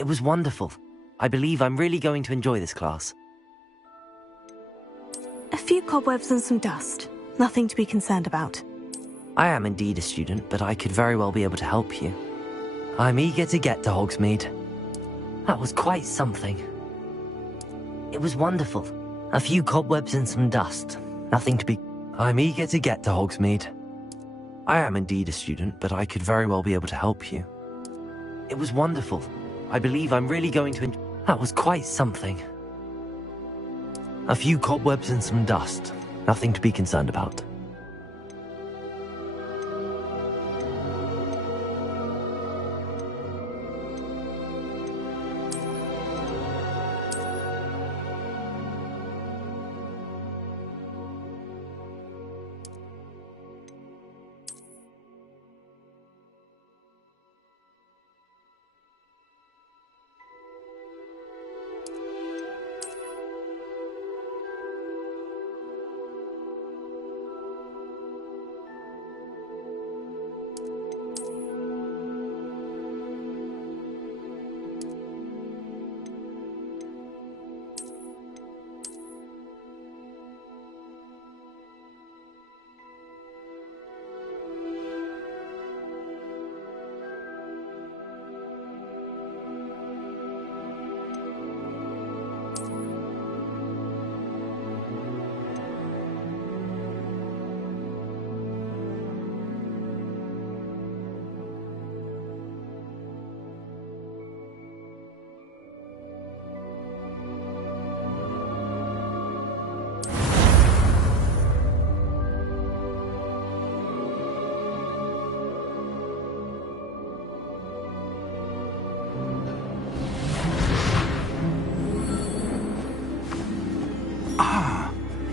It was wonderful. I believe I'm really going to enjoy this class. A few cobwebs and some dust. Nothing to be concerned about. I am indeed a student, but I could very well be able to help you. I'm eager to get to Hogsmeade. That was quite something. It was wonderful. A few cobwebs and some dust. Nothing to be... I'm eager to get to Hogsmeade. I am indeed a student, but I could very well be able to help you. It was wonderful. I believe I'm really going to... That was quite something. A few cobwebs and some dust. Nothing to be concerned about.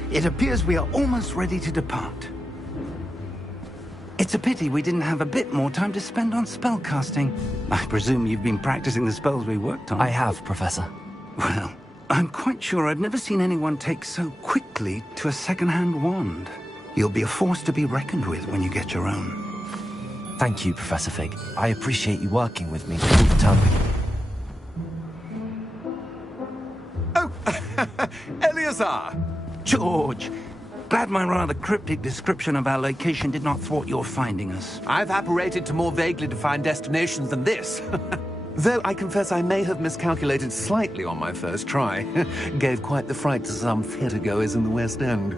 It appears we are almost ready to depart. It's a pity we didn't have a bit more time to spend on spellcasting. I presume you've been practicing the spells we worked on. I have, Professor. Well, I'm quite sure I've never seen anyone take so quickly to a second-hand wand. You'll be a force to be reckoned with when you get your own. Thank you, Professor Fig. I appreciate you working with me all the time. Oh, Eleazar! George! Glad my rather cryptic description of our location did not thwart your finding us. I've apparated to more vaguely defined destinations than this. Though I confess I may have miscalculated slightly on my first try. Gave quite the fright to some theatre-goers in the West End.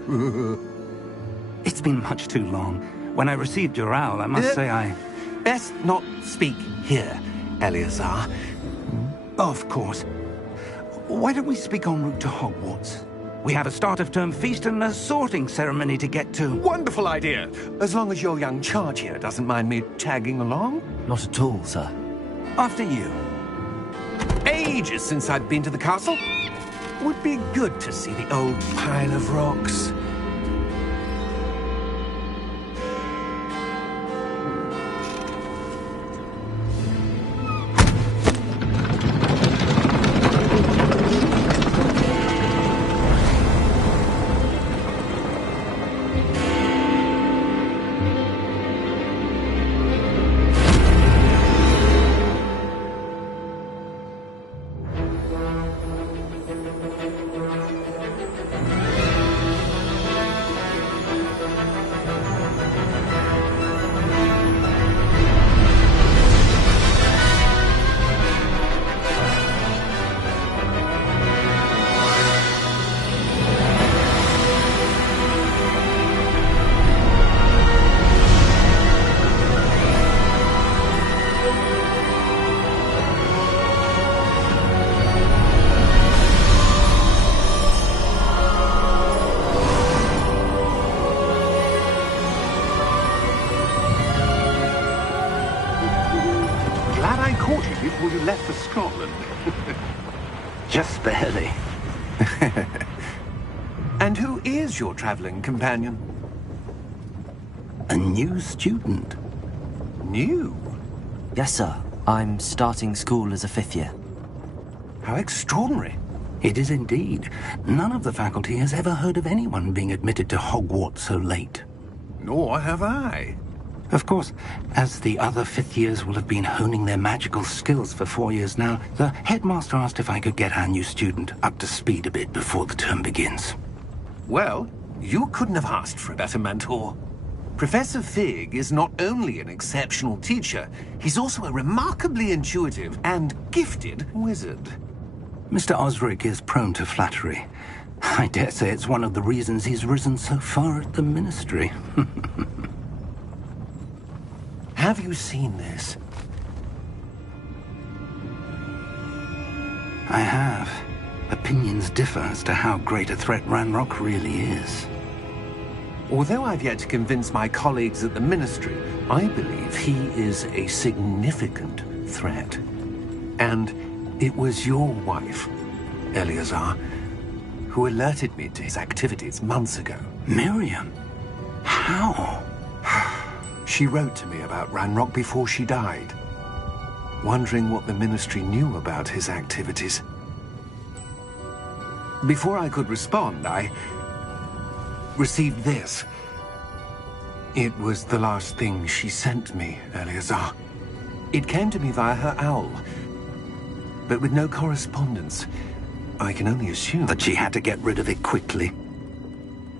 It's been much too long. When I received your owl, I must say I... Best not speak here, Eleazar. Of course. Why don't we speak en route to Hogwarts? We have a start-of-term feast and a sorting ceremony to get to. Wonderful idea! As long as your young charge here doesn't mind me tagging along. Not at all, sir. After you. Ages since I'd been to the castle. Would be good to see the old pile of rocks. Before you left for Scotland. Just barely. And who is your traveling companion? A new student. New? Yes, sir. I'm starting school as a 5th year. How extraordinary. It is indeed. None of the faculty has ever heard of anyone being admitted to Hogwarts so late. Nor have I. Of course, as the other fifth years will have been honing their magical skills for 4 years now, the headmaster asked if I could get our new student up to speed a bit before the term begins. Well, you couldn't have asked for a better mentor. Professor Fig is not only an exceptional teacher, he's also a remarkably intuitive and gifted wizard. Mr. Osric is prone to flattery. I dare say it's one of the reasons he's risen so far at the Ministry. Have you seen this? I have. Opinions differ as to how great a threat Ranrock really is. Although I've yet to convince my colleagues at the Ministry, I believe he is a significant threat. And it was your wife, Eleazar, who alerted me to his activities months ago. Miriam? How? She wrote to me about Ranrock before she died, wondering what the Ministry knew about his activities. Before I could respond, I received this. It was the last thing she sent me, Eleazar. It came to me via her owl, but with no correspondence. I can only assume That she had to get rid of it quickly,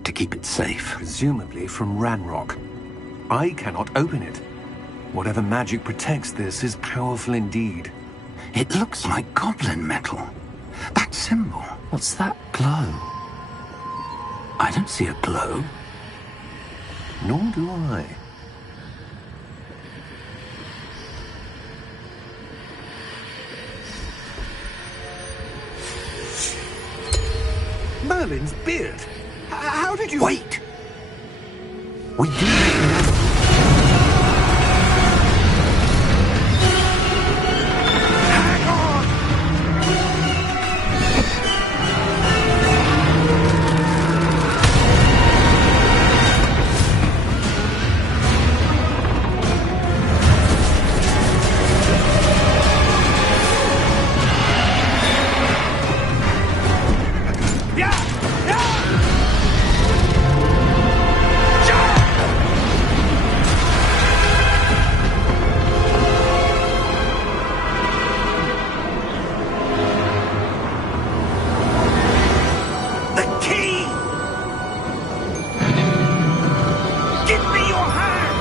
to keep it safe. presumably from Ranrock. I cannot open it. Whatever magic protects this is powerful indeed. It looks like goblin metal. That symbol. What's that glow? I don't see a glow. Nor do I. Merlin's beard. How did you... Wait! We do know. Hang on! The key! Give me your hand!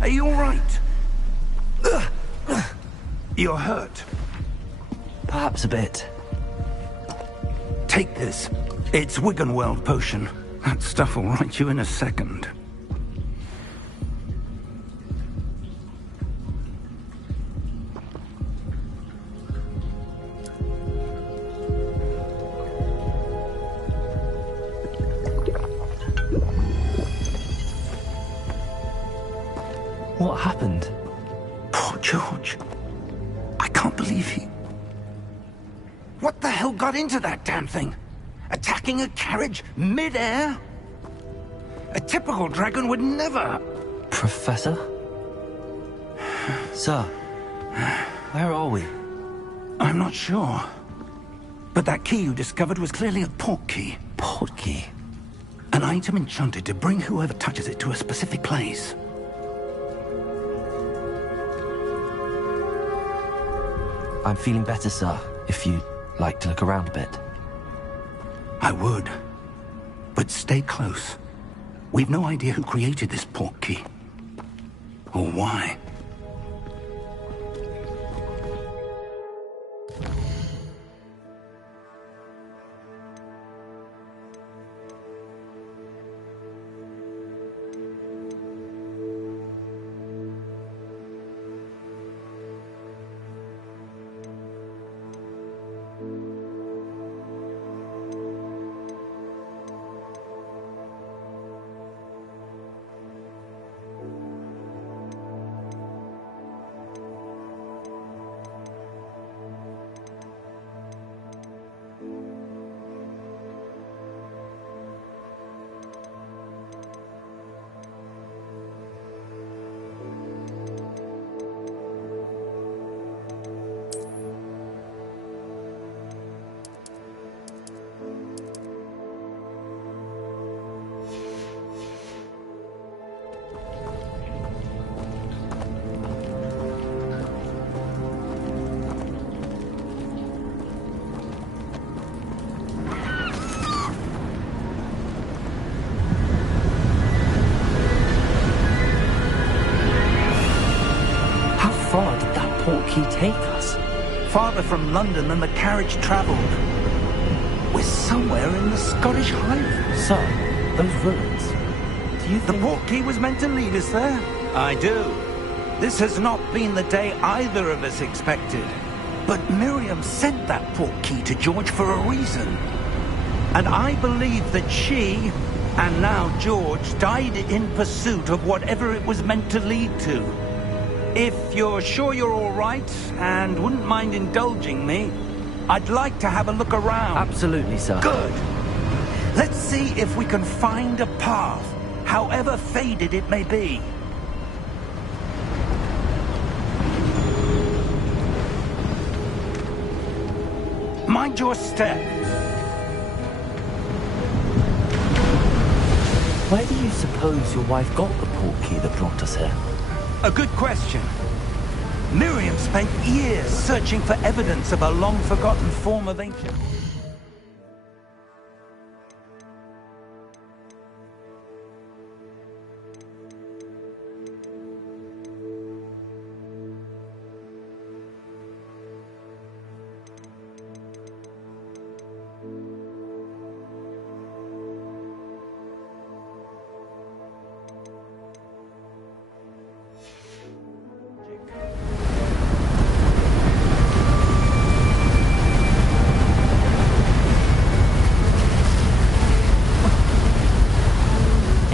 Are you all right? You're hurt. Perhaps a bit. Take this. It's Wiggenweld potion. That stuff will right you in a second. What happened? Poor George. I can't believe he... What the hell got into that damn thing? Attacking a carriage mid-air? A typical dragon would never... Professor? Sir, where are we? I'm not sure. But that key you discovered was clearly a port key. Port key. An item enchanted to bring whoever touches it to a specific place. I'm feeling better, sir, if you'd like to look around a bit. I would. But stay close. We've no idea who created this port key. Or why. portkey take us? Farther from London than the carriage travelled. We're somewhere in the Scottish Highlands. Sir, those ruins. Do you The think... portkey was meant to lead us there? I do. This has not been the day either of us expected. But Miriam sent that portkey to George for a reason. And I believe that she, and now George, died in pursuit of whatever it was meant to lead to. If you're sure you're all right, and wouldn't mind indulging me, I'd like to have a look around. Absolutely, sir. Good. Let's see if we can find a path, however faded it may be. Mind your step. Where do you suppose your wife got the portkey that brought us here? A good question. Miriam spent years searching for evidence of a long-forgotten form of ancient...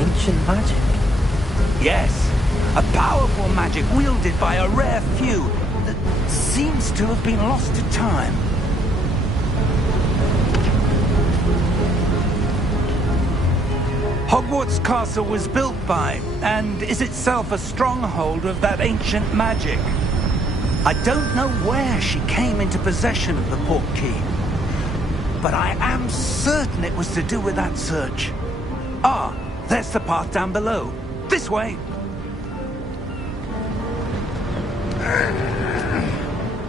Ancient magic? Yes, a powerful magic wielded by a rare few that seems to have been lost to time. Hogwarts Castle was built by, and is itself a stronghold of that ancient magic. I don't know where she came into possession of the portkey, but I am certain it was to do with that search. Ah, there's the path down below. This way.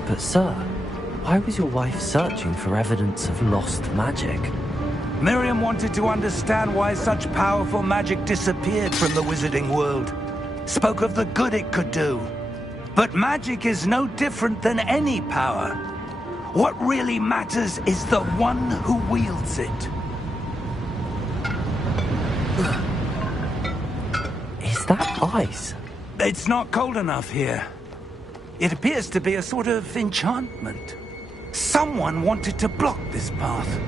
But sir, why was your wife searching for evidence of lost magic? Miriam wanted to understand why such powerful magic disappeared from the wizarding world. Spoke of the good it could do. But magic is no different than any power. What really matters is the one who wields it. Is that ice? It's not cold enough here. It appears to be a sort of enchantment. Someone wanted to block this path.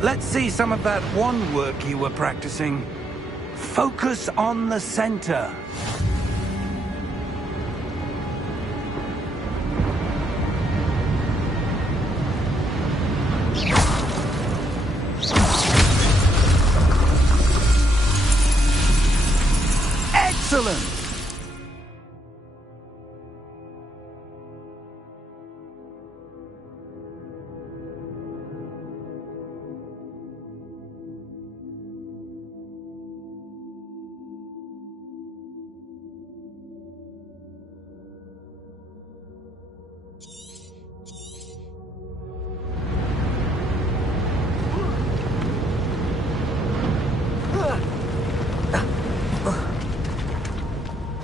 Let's see some of that wand work you were practicing. Focus on the center. Excellent!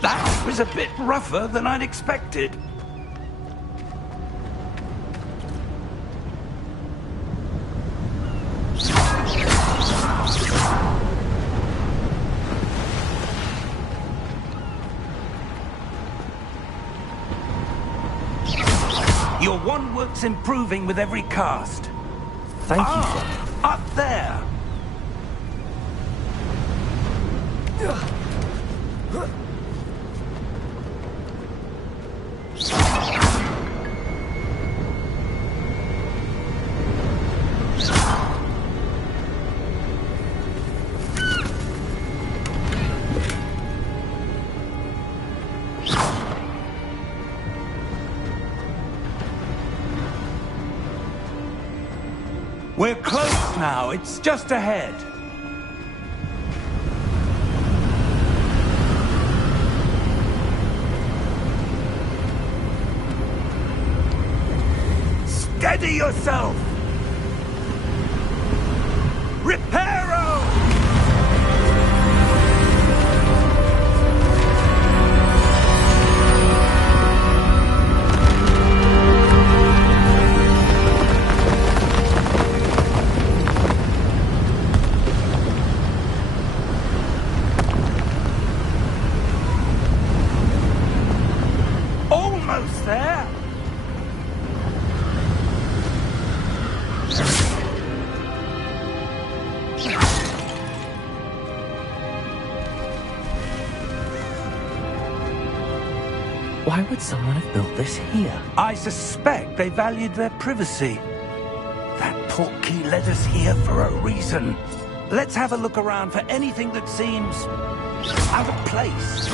That was a bit rougher than I'd expected. Your wand work's improving with every cast. Thank you, sir. Up there! We're close now. It's just ahead. Steady yourself! Reparo! Almost there. Why would someone have built this here? I suspect they valued their privacy. That portkey led us here for a reason. Let's have a look around for anything that seems out of place.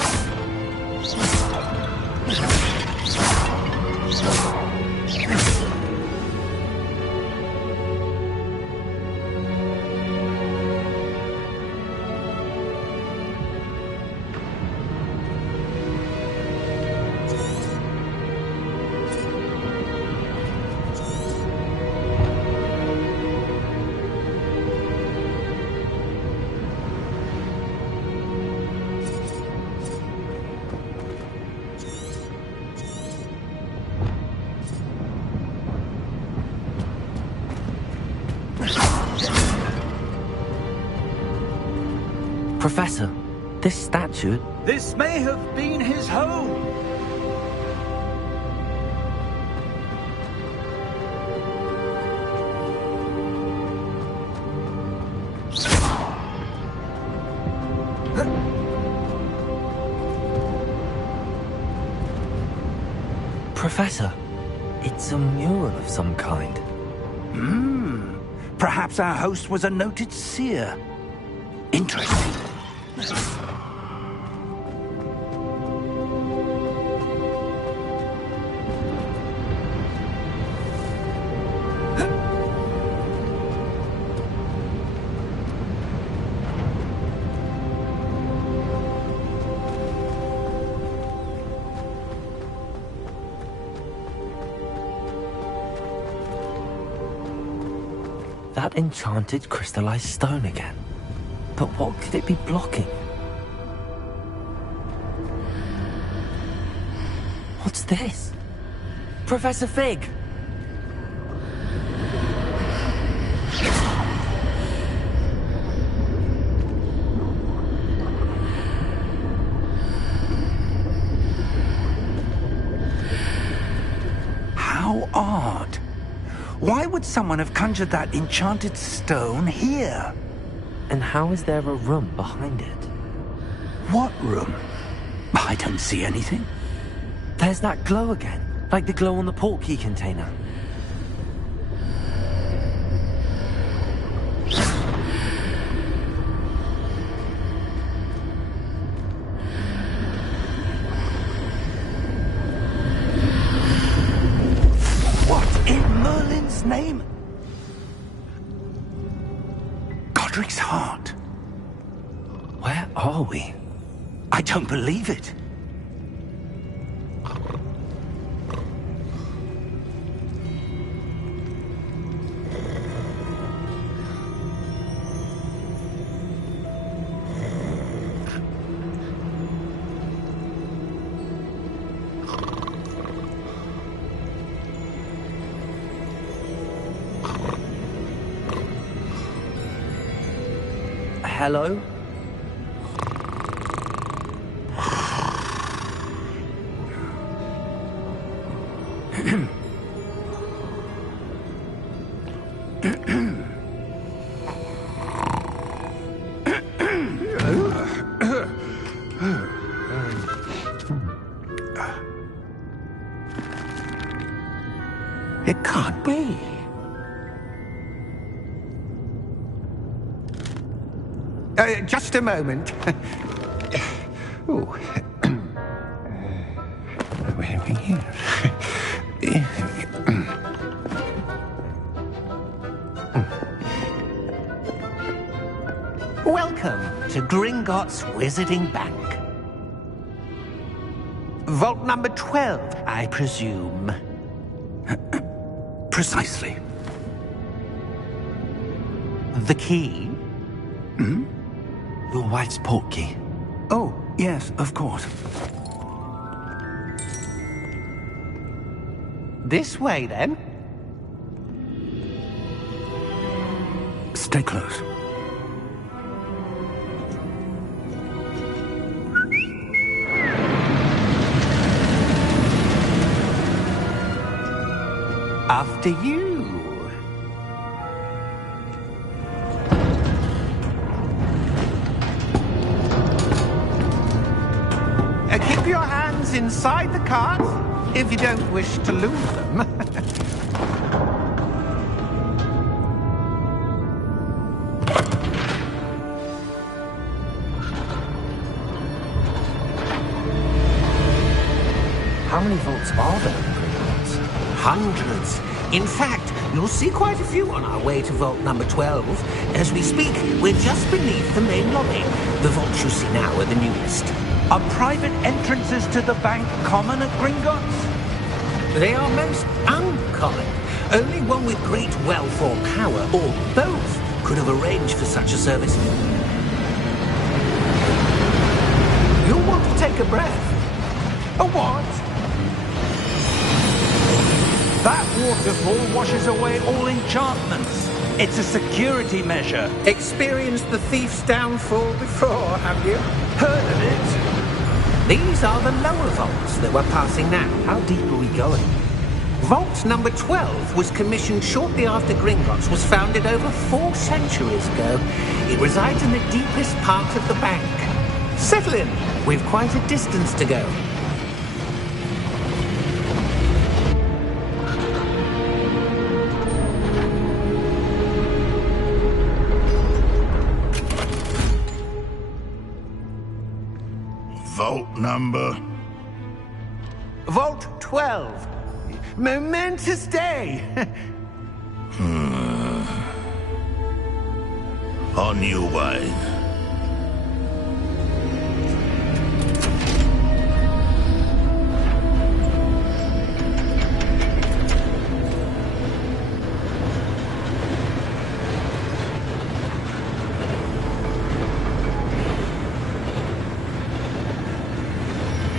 Professor, this statue... This may have been his home. Professor, it's a mural of some kind. Perhaps our host was a noted seer. Interesting. That enchanted crystallized stone again. But what could it be blocking? What's this? Professor Fig! How odd. Why would someone have conjured that enchanted stone here? And how is there a room behind it? What room? I don't see anything. There's that glow again, like the glow on the portkey container. What in Merlin's name? Godric's heart. Where are we? I don't believe it. Hello? It can't be. Just a moment. Oh. Where are we here? Welcome to Gringotts Wizarding Bank. Vault number 12, I presume. Precisely. The key? Your wife's portkey. Oh, yes, of course. This way, then. Stay close. After you. Keep your hands inside the cart if you don't wish to lose them. How many vaults are there in Hogwarts? Hundreds. In fact, you'll see quite a few on our way to vault number 12. As we speak, we're just beneath the main lobby. The vaults you see now are the newest. Are private entrances to the bank common at Gringotts? They are most uncommon. Only one with great wealth or power, or both, could have arranged for such a service. You'll want to take a breath. A what? That waterfall washes away all enchantments. It's a security measure. Experienced the thief's downfall before, have you? Heard of it? These are the lower vaults that we're passing now. How deep are we going? Vault number 12 was commissioned shortly after Gringotts was founded over 4 centuries ago. It resides in the deepest part of the bank. Settle in. We've quite a distance to go. Vault number? Vault 12. Momentous day. On your way.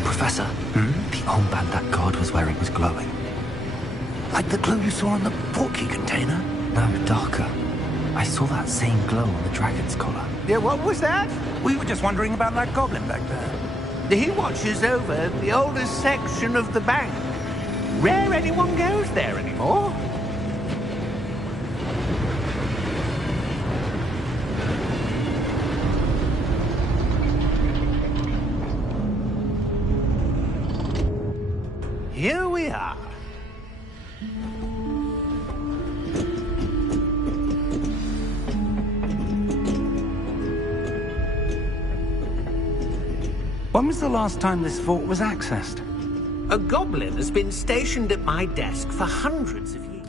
Professor, the armband that guard was wearing was glowing. Like the glow you saw on the portkey container? No, darker. I saw that same glow on the dragon's collar. Yeah, what was that? We were just wondering about that goblin back there. He watches over the oldest section of the bank. Rare anyone goes there anymore. Here we are. When was the last time this vault was accessed? A goblin has been stationed at my desk for hundreds of years.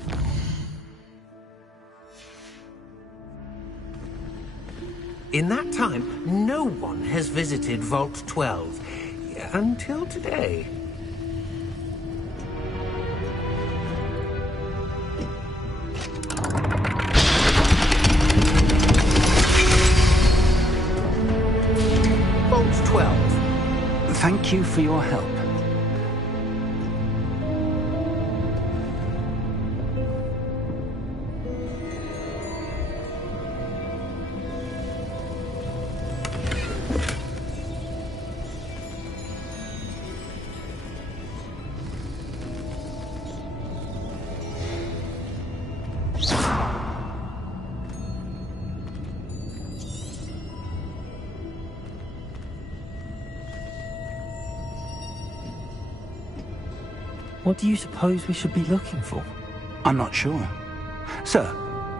In that time, no one has visited Vault 12 until today. Vault 12. Thank you for your help. What do you suppose we should be looking for? I'm not sure. Sir,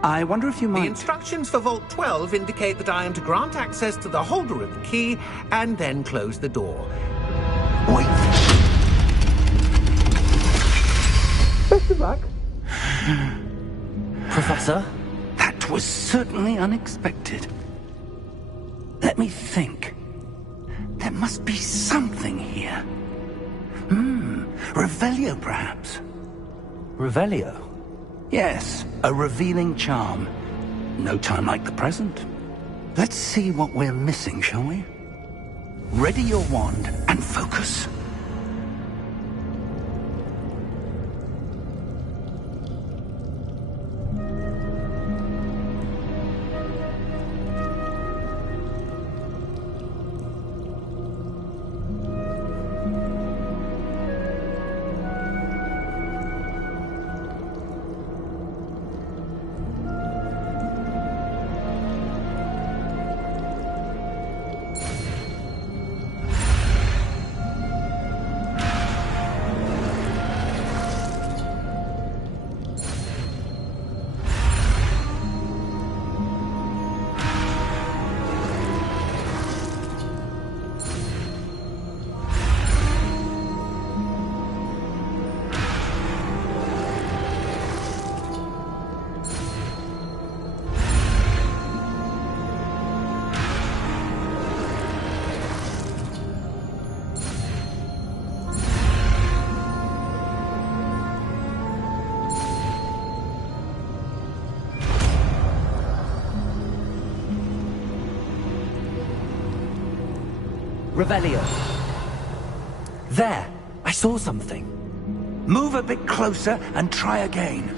I wonder if you might... The instructions for Vault 12 indicate that I am to grant access to the holder of the key and then close the door. Wait. Best of luck. Professor? That was certainly unexpected. Let me think. There must be something here. Revelio, perhaps? Revelio? Yes, a revealing charm. No time like the present. Let's see what we're missing, shall we? Ready your wand and focus. Revelio. There! I saw something. Move a bit closer and try again.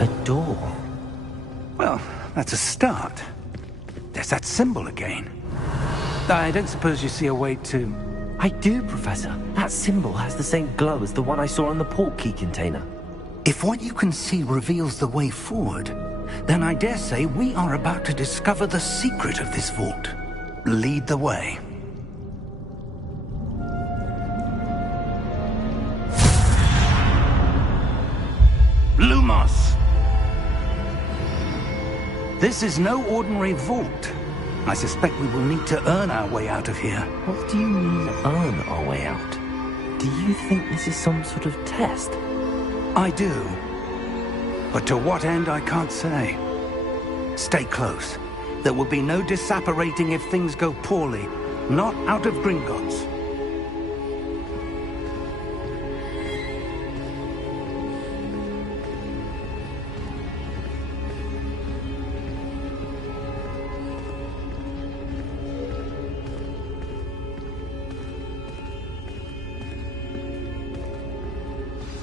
A door. Well, that's a start. There's that symbol again. I don't suppose you see a way to... I do, Professor. That symbol has the same glow as the one I saw on the port key container. If what you can see reveals the way forward, then I dare say we are about to discover the secret of this vault. Lead the way. Lumos! This is no ordinary vault. I suspect we will need to earn our way out of here. What do you mean, earn our way out? Do you think this is some sort of test? I do. But to what end, I can't say. Stay close. There will be no disapparating if things go poorly. Not out of Gringotts.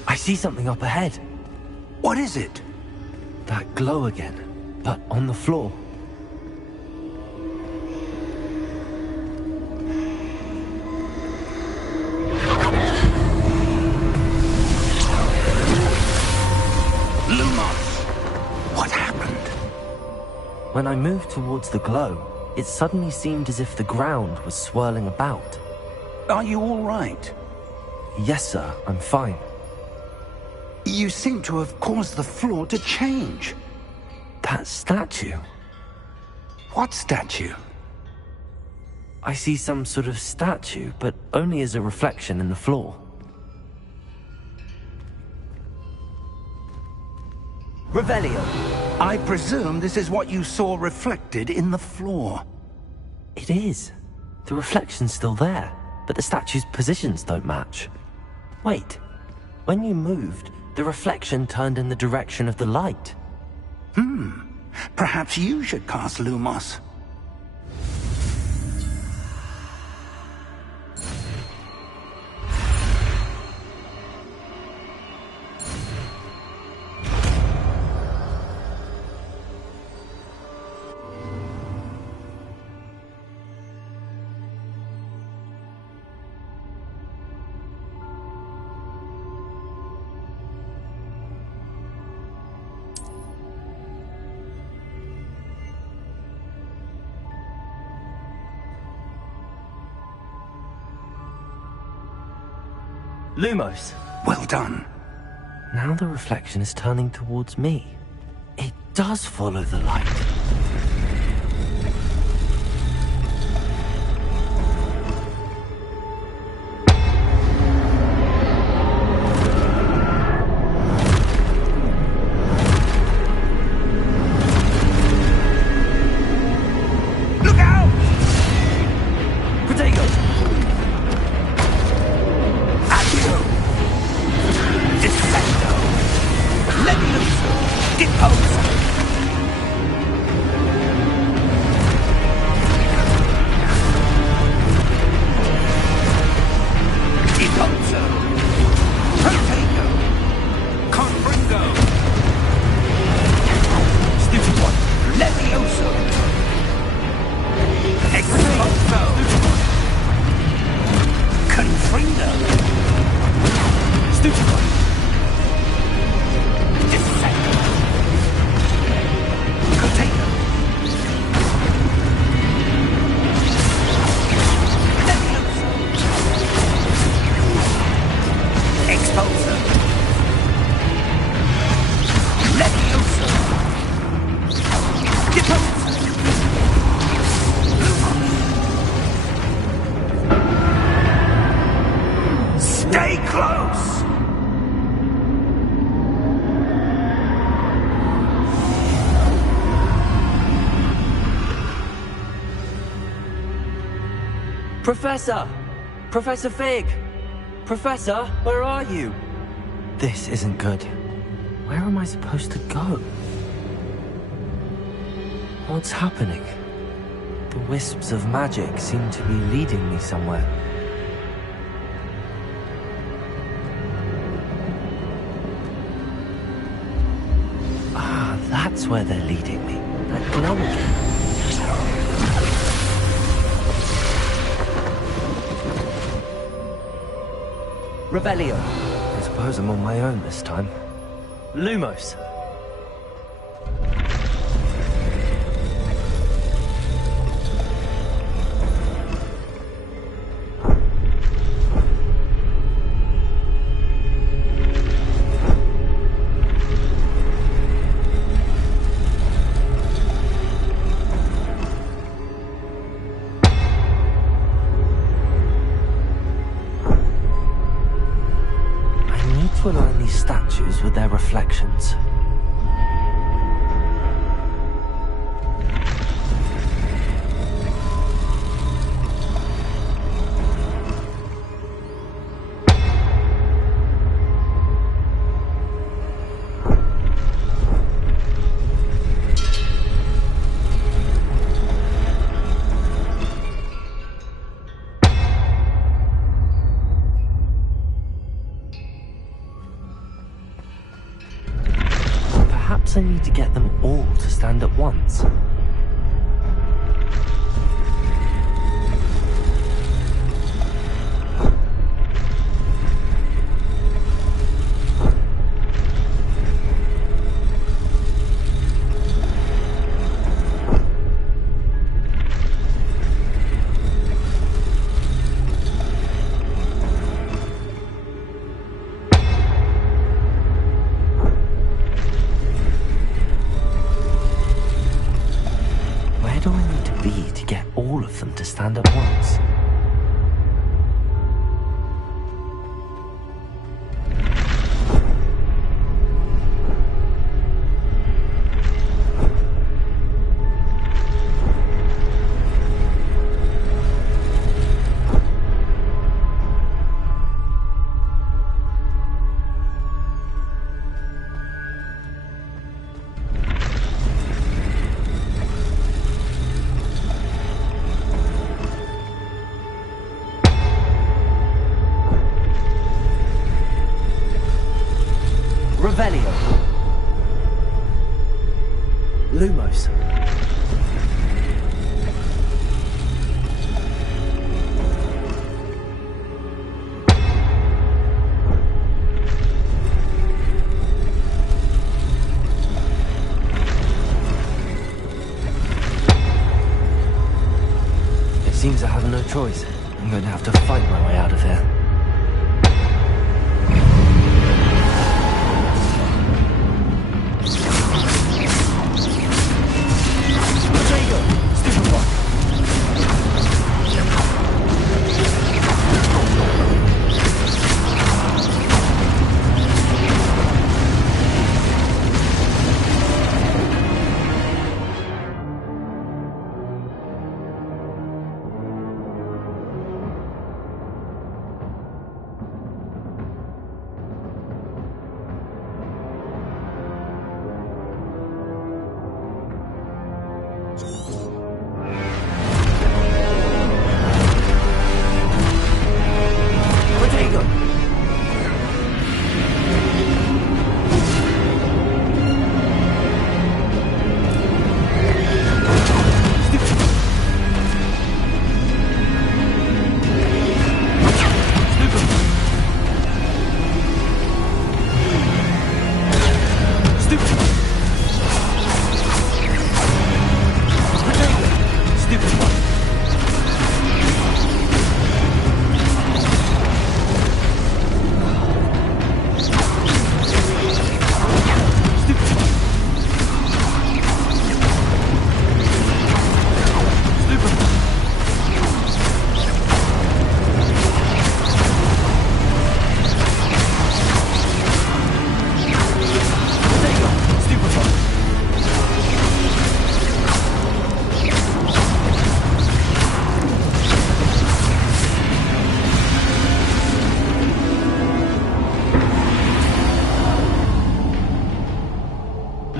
I see something up ahead. What is it? That glow again, but on the floor. Lumos! What happened? When I moved towards the glow, it suddenly seemed as if the ground was swirling about. Are you all right? Yes, sir, I'm fine. You seem to have caused the floor to change. That statue. What statue? I see some sort of statue, but only as a reflection in the floor. Revelio. I presume this is what you saw reflected in the floor. It is. The reflection's still there, but the statue's positions don't match. Wait. When you moved, the reflection turned in the direction of the light. Perhaps you should cast Lumos. Lumos. Well done. Now the reflection is turning towards me. It does follow the light. Look out! Protego! Accio! Descendo! Levioso! Deposo! Deposo! Protego! Confringo! Stupid one! Levioso! Expulso! Confringo! Stupid one! Descendo! Protego! Levioso! Expulso! Levioso! Deposo! Stay close! Professor! Professor Fig! Professor, where are you? This isn't good. Where am I supposed to go? What's happening? The wisps of magic seem to be leading me somewhere. Ah, that's where they're leading me. That glow again. Revelio. I suppose I'm on my own this time. Lumos. To align these statues with their reflections. Perhaps I need to get them all to stand at once. Do I need to be to get all of them to stand at once? Revelio. Lumos. It seems I have no choice. I'm going to have to fight my way out of here.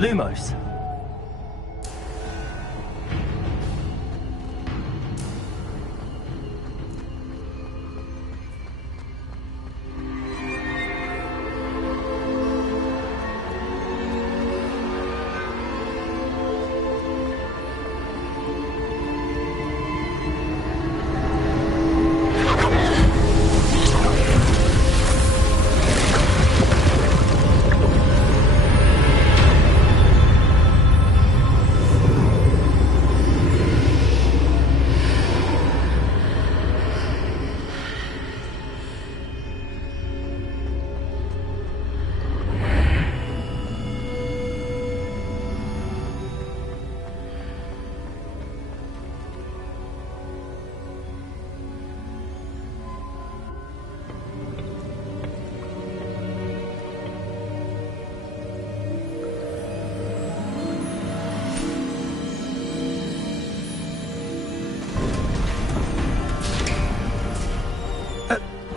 Lumos.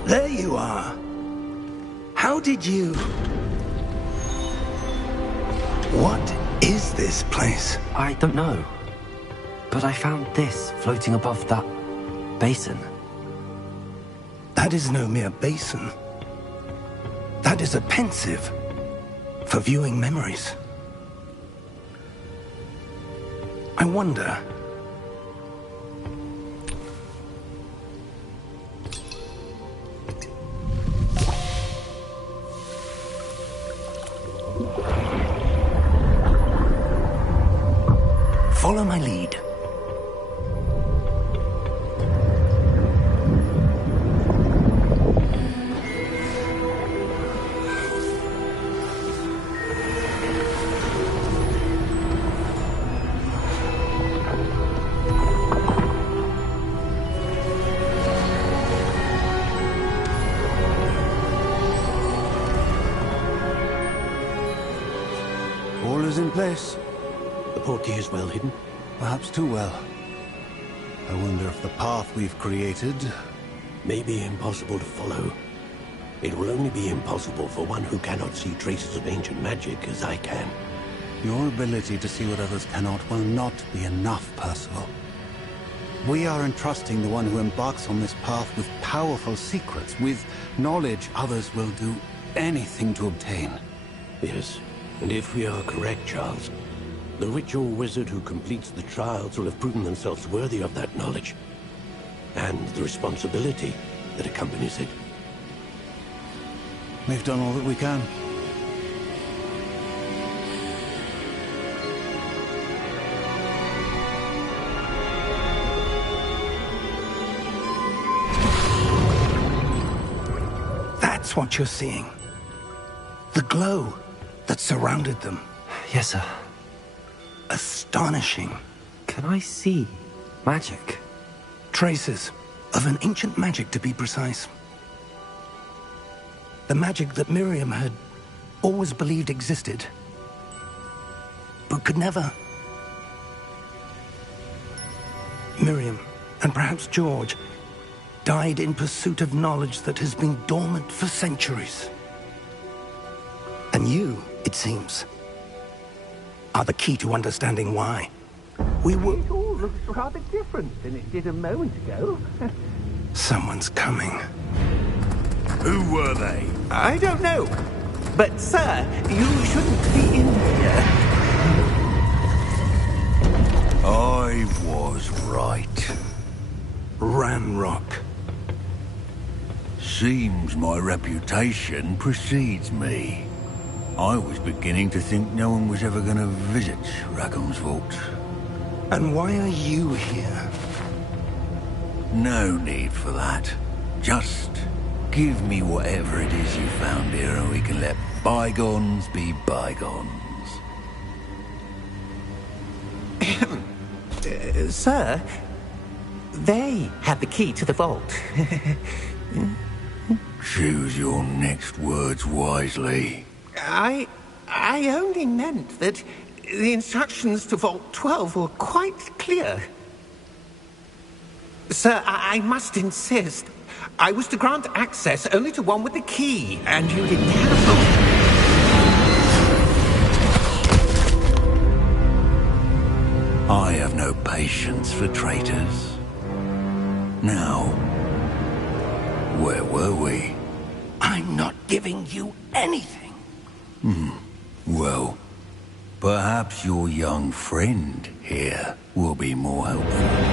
There you are. How did you... What is this place? I don't know. But I found this floating above that basin. That is no mere basin. That is a pensive for viewing memories. I wonder... Follow my lead. All is in place. The portkey is well hidden. Perhaps too well. I wonder if the path we've created... May be impossible to follow. It will only be impossible for one who cannot see traces of ancient magic as I can. Your ability to see what others cannot will not be enough, Percival. We are entrusting the one who embarks on this path with powerful secrets, with knowledge others will do anything to obtain. Yes, and if we are correct, Charles, the ritual wizard who completes the trials will have proven themselves worthy of that knowledge, and the responsibility that accompanies it. We've done all that we can. That's what you're seeing. The glow that surrounded them. Yes, sir. Astonishing. Can I see magic? Traces of an ancient magic, to be precise. The magic that Miriam had always believed existed, but could never. Miriam, and perhaps George, died in pursuit of knowledge that has been dormant for centuries. And you, it seems, are the key to understanding why. We were... It all looks rather different than it did a moment ago. Someone's coming. Who were they? I don't know. But, sir, you shouldn't be in here. I was right. Ramrock. Seems my reputation precedes me. I was beginning to think no one was ever going to visit Rackham's vault. And why are you here? No need for that. Just give me whatever it is you found here and we can let bygones be bygones. Sir, they have the key to the vault. Choose your next words wisely. I only meant that the instructions to Vault 12 were quite clear. Sir, I must insist. I was to grant access only to one with the key, and you didn't have them. I have no patience for traitors. Now, where were we? I'm not giving you anything. Well, perhaps your young friend here will be more helpful.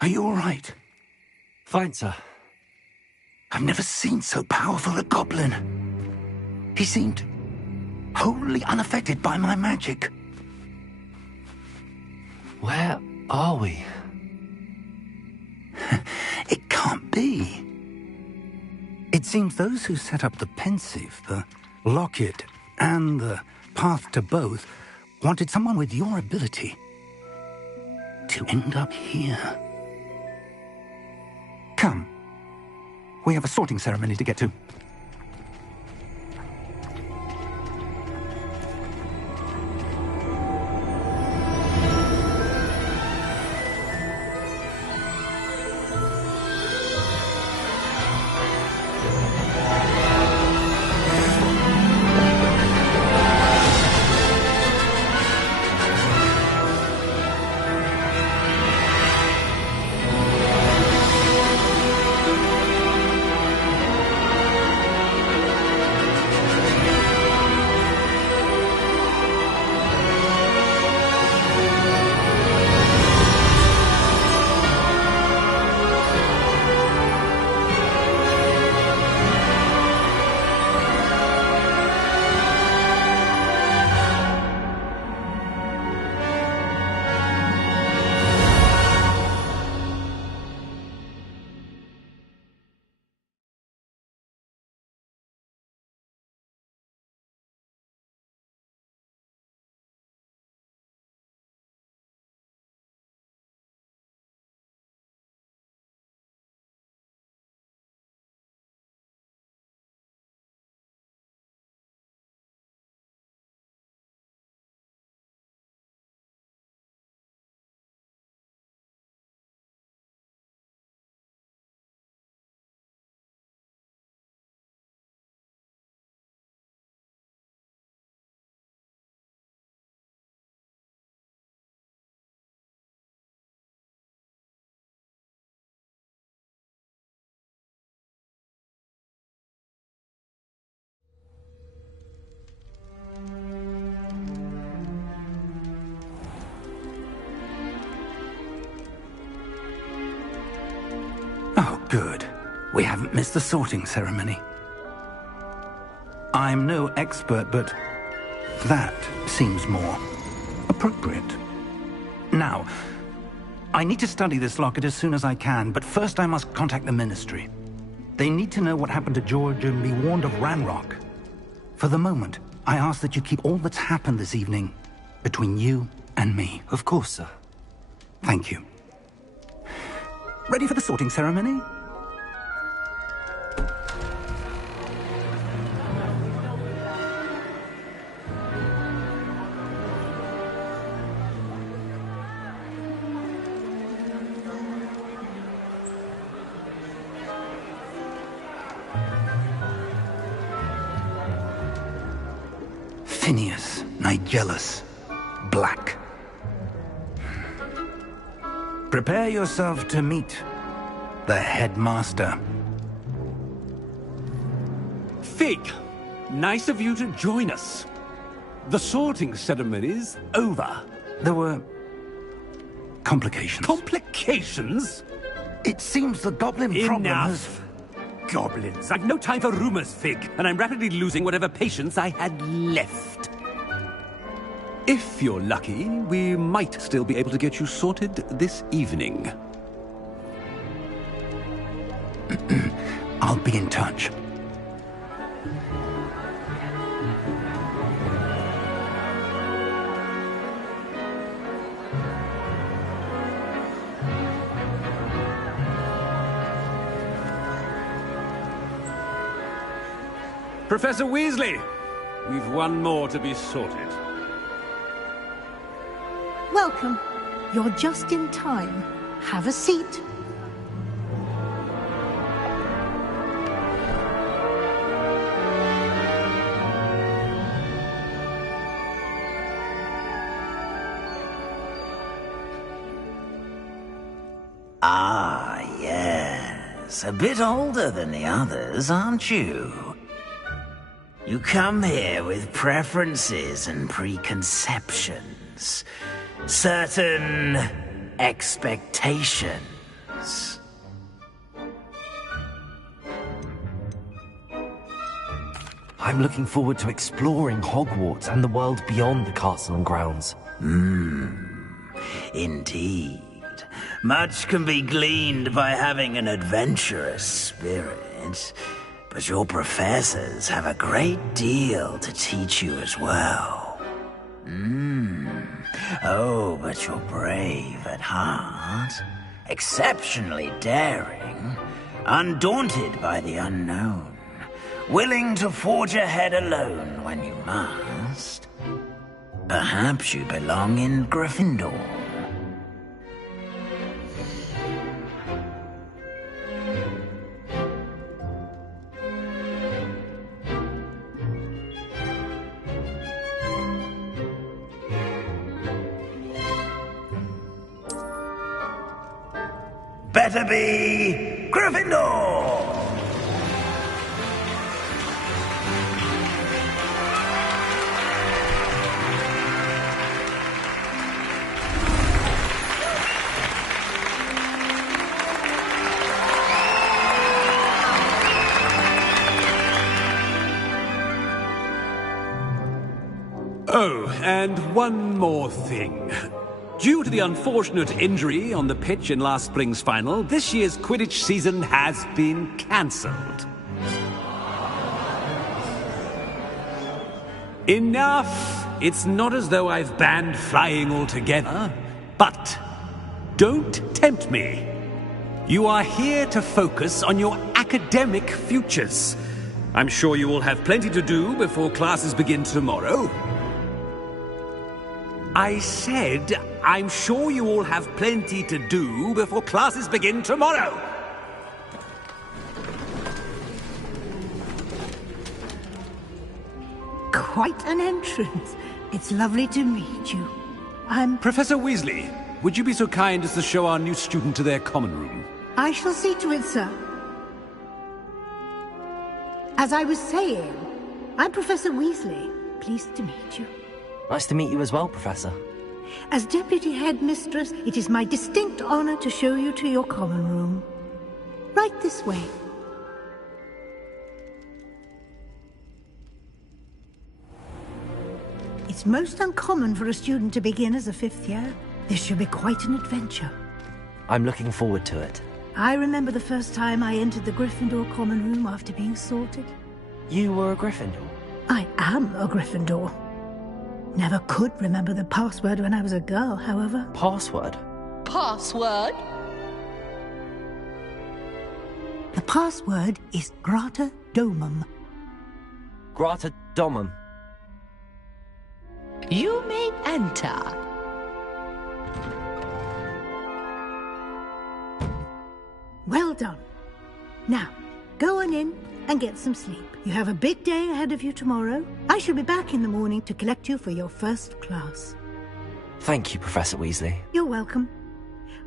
Are you all right? Fine, sir. I've never seen so powerful a goblin. He seemed wholly unaffected by my magic. Where are we? It can't be. It seems those who set up the pensive, the locket, and the path to both wanted someone with your ability to end up here. Come. We have a sorting ceremony to get to. Oh, good. We haven't missed the sorting ceremony. I'm no expert, but that seems more appropriate. Now, I need to study this locket as soon as I can, but first I must contact the Ministry. They need to know what happened to George and be warned of Ranrock. For the moment, I ask that you keep all that's happened this evening between you and me. Of course, sir. Thank you. Ready for the sorting ceremony? Phineas, Nigellus, Black. Prepare yourself to meet the headmaster. Fig, nice of you to join us. The sorting ceremony's over. There were complications. Complications? It seems the goblin problem has... Enough! Goblins. I've no time for rumors, Fig, and I'm rapidly losing whatever patience I had left. If you're lucky, we might still be able to get you sorted this evening. I'll be in touch. Professor Weasley, we've one more to be sorted. Welcome. You're just in time. Have a seat. Ah, yes. A bit older than the others, aren't you? You come here with preferences and preconceptions. Certain expectations. I'm looking forward to exploring Hogwarts and the world beyond the castle and grounds. Indeed. Much can be gleaned by having an adventurous spirit, but your professors have a great deal to teach you as well. Oh, but you're brave at heart, exceptionally daring, undaunted by the unknown, willing to forge ahead alone when you must. Perhaps you belong in Gryffindor. Better be Gryffindor! Oh, and one more thing. Due to the unfortunate injury on the pitch in last spring's final, this year's Quidditch season has been cancelled. Enough! It's not as though I've banned flying altogether, but don't tempt me. You are here to focus on your academic futures. I'm sure you will have plenty to do before classes begin tomorrow. I said, I'm sure you all have plenty to do before classes begin tomorrow. Quite an entrance. It's lovely to meet you. I'm... Professor Weasley, would you be so kind as to show our new student to their common room? I shall see to it, sir. As I was saying, I'm Professor Weasley. Pleased to meet you. Nice to meet you as well, Professor. As Deputy Headmistress, it is my distinct honor to show you to your common room. Right this way. It's most uncommon for a student to begin as a fifth year. This should be quite an adventure. I'm looking forward to it. I remember the first time I entered the Gryffindor common room after being sorted. You were a Gryffindor? I am a Gryffindor. Never could remember the password when I was a girl, however. Password? Password? The password is Grata Domum. Grata Domum. You may enter. Well done. Now, go on in and get some sleep. You have a big day ahead of you tomorrow. I shall be back in the morning to collect you for your first class. Thank you, Professor Weasley. You're welcome.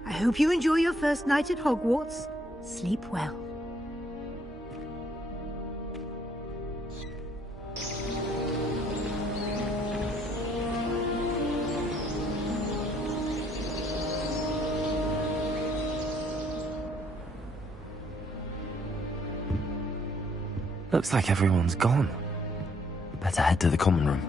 I hope you enjoy your first night at Hogwarts. Sleep well. Looks like everyone's gone. Better head to the common room.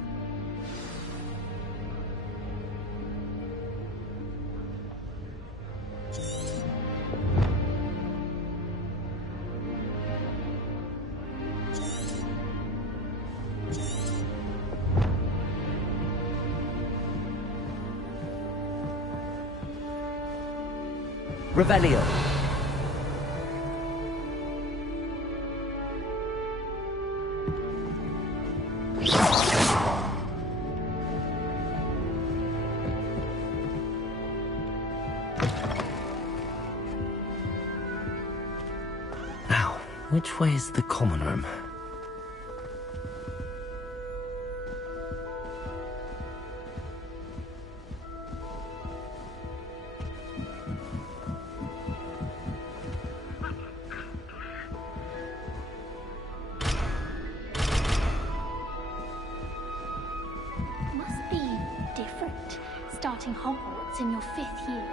Revelio. Now, which way is the common room? Must be different, starting Hogwarts in your 5th year.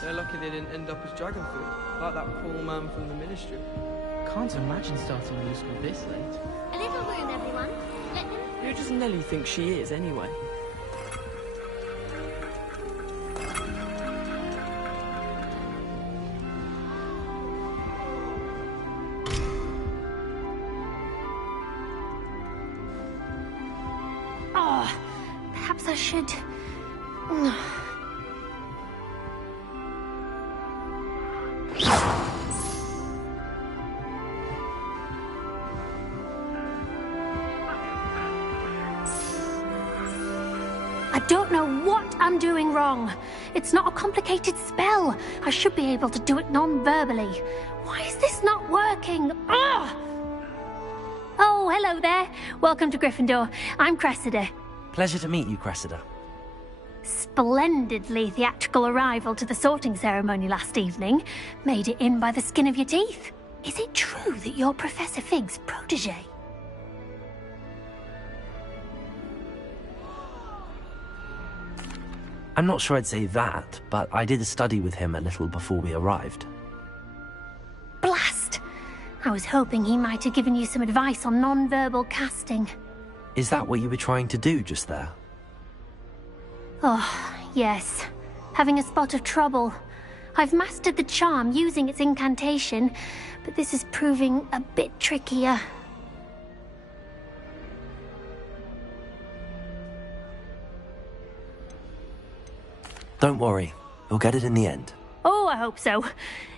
They're lucky they didn't end up as Dragonfoot, like that poor man from the Ministry. Can't imagine starting a new school this late. A little room, everyone. Let them... Who does Nellie think she is, anyway? Oh, perhaps I should... I don't know what I'm doing wrong. It's not a complicated spell. I should be able to do it non-verbally. Why is this not working? Ugh! Oh, hello there. Welcome to Gryffindor. I'm Cressida. Pleasure to meet you, Cressida. Splendidly theatrical arrival to the sorting ceremony last evening. Made it in by the skin of your teeth. Is it true that you're Professor Fig's protege? I'm not sure I'd say that, but I did a study with him a little before we arrived. Blast! I was hoping he might have given you some advice on non-verbal casting. Is that what you were trying to do just there? Oh, yes. Having a spot of trouble. I've mastered the charm using its incantation, but this is proving a bit trickier. Don't worry, you'll get it in the end. Oh, I hope so.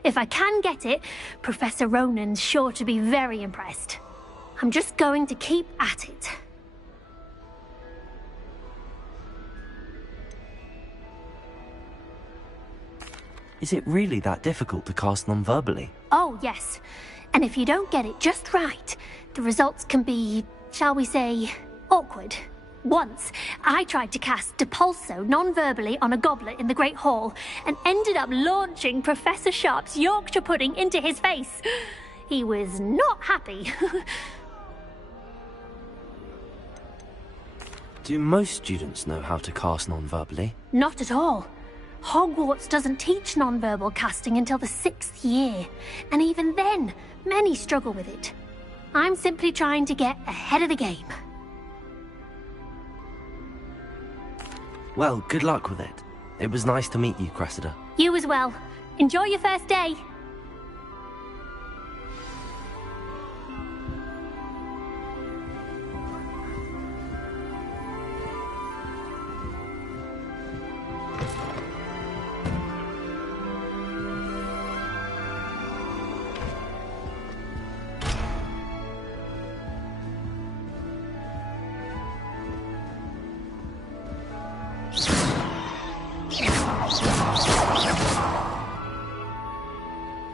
If I can get it, Professor Ronan's sure to be very impressed. I'm just going to keep at it. Is it really that difficult to cast non-verbally? Oh, yes. And if you don't get it just right, the results can be, shall we say, awkward. Once, I tried to cast Depulso non-verbally on a goblet in the Great Hall and ended up launching Professor Sharp's Yorkshire pudding into his face. He was not happy. Do most students know how to cast non-verbally? Not at all. Hogwarts doesn't teach non-verbal casting until the 6th year, and even then, many struggle with it. I'm simply trying to get ahead of the game. Well, good luck with it. It was nice to meet you, Cressida. You as well. Enjoy your first day.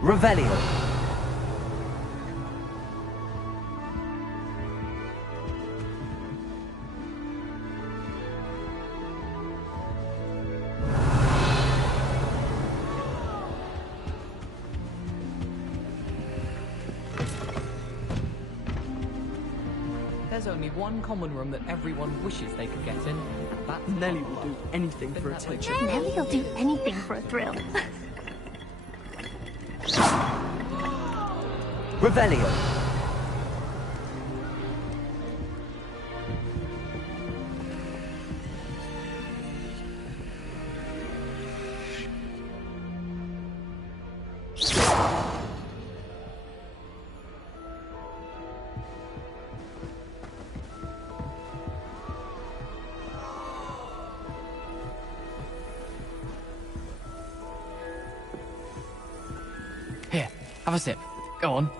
Revelio. There's only one common room that everyone wishes they could get in. That's Nelly will do anything for attention. Nelly'll do anything for a thrill. Revelio. Here, have a sip. Go on.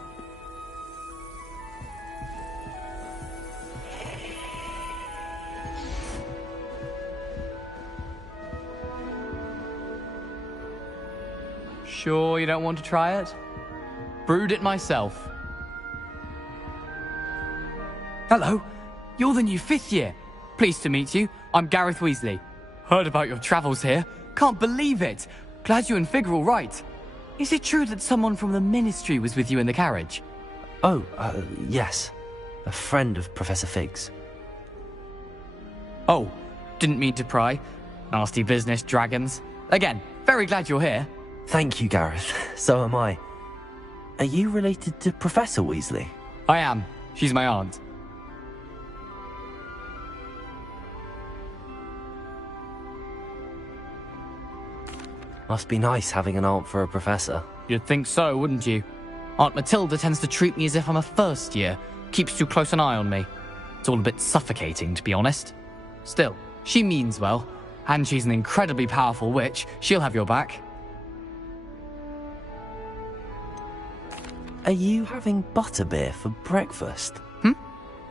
Sure you don't want to try it? Brewed it myself. Hello, you're the new 5th year. Pleased to meet you. I'm Gareth Weasley. Heard about your travels here. Can't believe it. Glad you and Fig are all right. Is it true that someone from the Ministry was with you in the carriage? Oh, yes. A friend of Professor Fig's. Oh, didn't mean to pry. Nasty business, dragons. Again, very glad you're here. Thank you, Gareth. So am I. Are you related to Professor Weasley? I am. She's my aunt. Must be nice having an aunt for a professor. You'd think so, wouldn't you? Aunt Matilda tends to treat me as if I'm a first year. Keeps too close an eye on me. It's all a bit suffocating, to be honest. Still, she means well. And she's an incredibly powerful witch. She'll have your back. Are you having butterbeer for breakfast?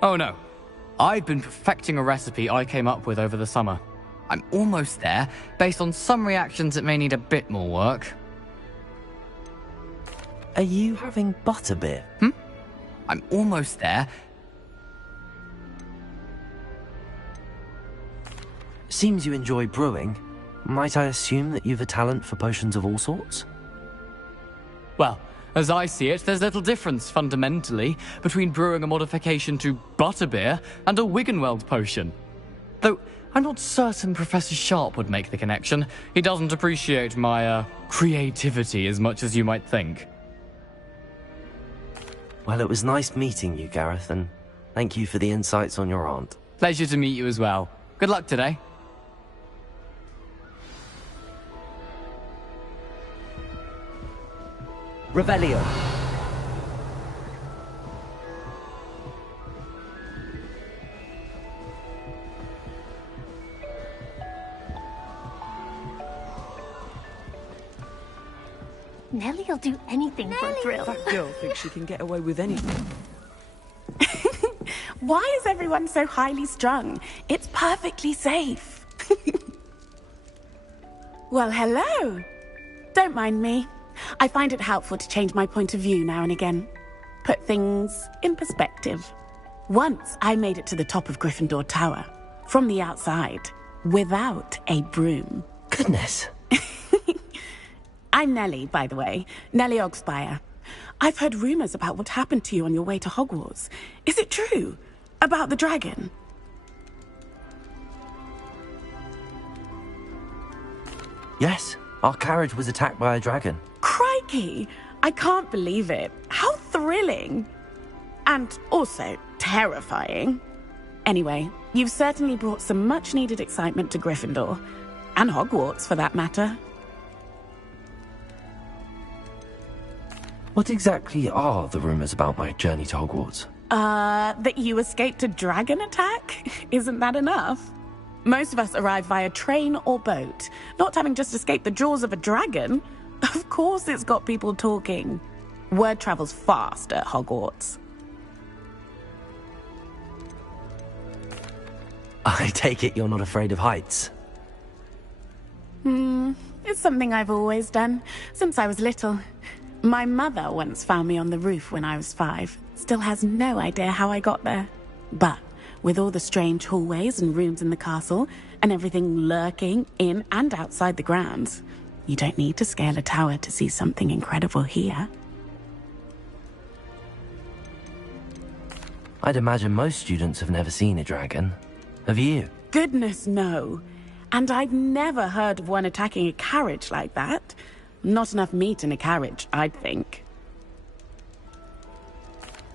Oh no. I've been perfecting a recipe I came up with over the summer. I'm almost there, based on some reactions that may need a bit more work. Are you having butterbeer? I'm almost there. Seems you enjoy brewing. Might I assume that you've a talent for potions of all sorts? Well, as I see it, there's little difference, fundamentally, between brewing a modification to butterbeer and a Wiggenweld potion. Though, I'm not certain Professor Sharp would make the connection. He doesn't appreciate my, creativity as much as you might think. Well, it was nice meeting you, Gareth, and thank you for the insights on your aunt. Pleasure to meet you as well. Good luck today. Revelio. Nelly'll do anything for a thrill. That girl thinks she can get away with anything. Why is everyone so highly strung? It's perfectly safe. Well, hello. Don't mind me. I find it helpful to change my point of view now and again. Put things in perspective. Once I made it to the top of Gryffindor Tower, from the outside, without a broom. Goodness. I'm Nelly, by the way. Nelly Ogspire. I've heard rumors about what happened to you on your way to Hogwarts. Is it true? About the dragon? Yes, our carriage was attacked by a dragon. Crikey! I can't believe it. How thrilling! And also terrifying. Anyway, you've certainly brought some much-needed excitement to Gryffindor. And Hogwarts, for that matter. What exactly are the rumors about my journey to Hogwarts? That you escaped a dragon attack? Isn't that enough? Most of us arrive via train or boat, not having just escaped the jaws of a dragon. Of course it's got people talking. Word travels fast at Hogwarts. I take it you're not afraid of heights? It's something I've always done, since I was little. My mother once found me on the roof when I was 5. Still has no idea how I got there. But with all the strange hallways and rooms in the castle, and everything lurking in and outside the grounds, you don't need to scale a tower to see something incredible here. I'd imagine most students have never seen a dragon. Have you? Goodness, no. And I've never heard of one attacking a carriage like that. Not enough meat in a carriage, I'd think.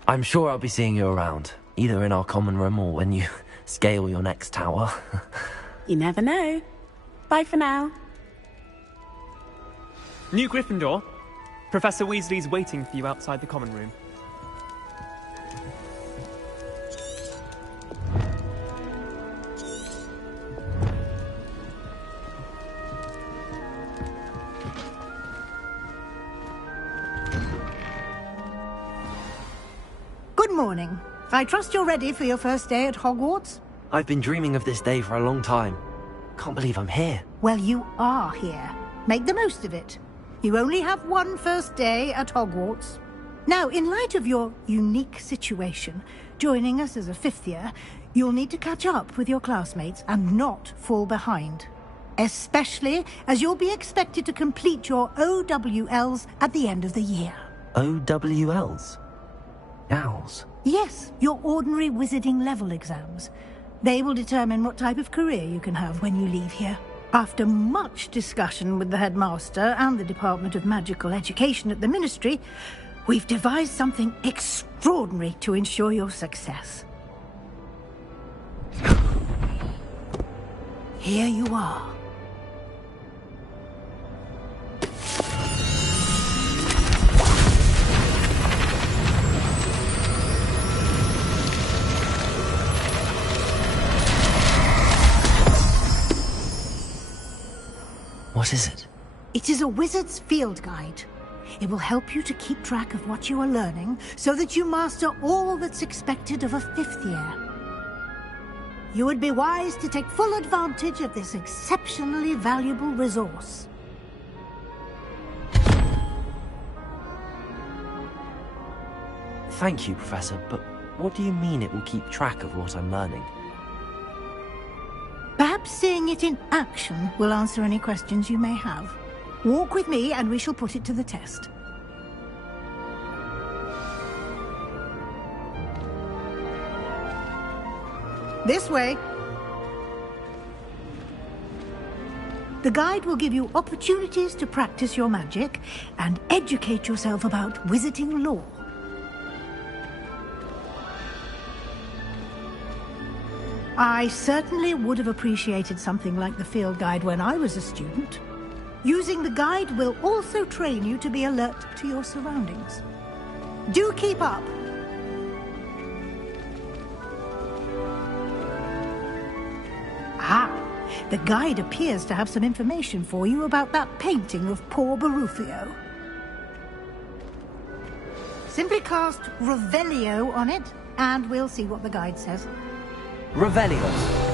I'm sure I'll be seeing you around, either in our common room or when you scale your next tower. You never know. Bye for now. New Gryffindor. Professor Weasley's waiting for you outside the common room. Good morning. I trust you're ready for your first day at Hogwarts? I've been dreaming of this day for a long time. Can't believe I'm here. Well, you are here. Make the most of it. You only have one first day at Hogwarts. Now, in light of your unique situation, joining us as a fifth year, you'll need to catch up with your classmates and not fall behind. Especially as you'll be expected to complete your OWLs at the end of the year. OWLs? Owls? Yes, your ordinary wizarding level exams. They will determine what type of career you can have when you leave here. After much discussion with the headmaster and the Department of Magical Education at the Ministry, we've devised something extraordinary to ensure your success. Here you are. What is it? It is a wizard's field guide. It will help you to keep track of what you are learning so that you master all that's expected of a fifth year. You would be wise to take full advantage of this exceptionally valuable resource. Thank you, Professor, but what do you mean it will keep track of what I'm learning? Perhaps seeing it in action will answer any questions you may have. Walk with me and we shall put it to the test. This way. The guide will give you opportunities to practice your magic and educate yourself about wizarding lore. I certainly would have appreciated something like the field guide when I was a student. Using the guide will also train you to be alert to your surroundings. Do keep up. Ah, the guide appears to have some information for you about that painting of poor Barufio. Simply cast Revelio on it, and we'll see what the guide says. Revelio.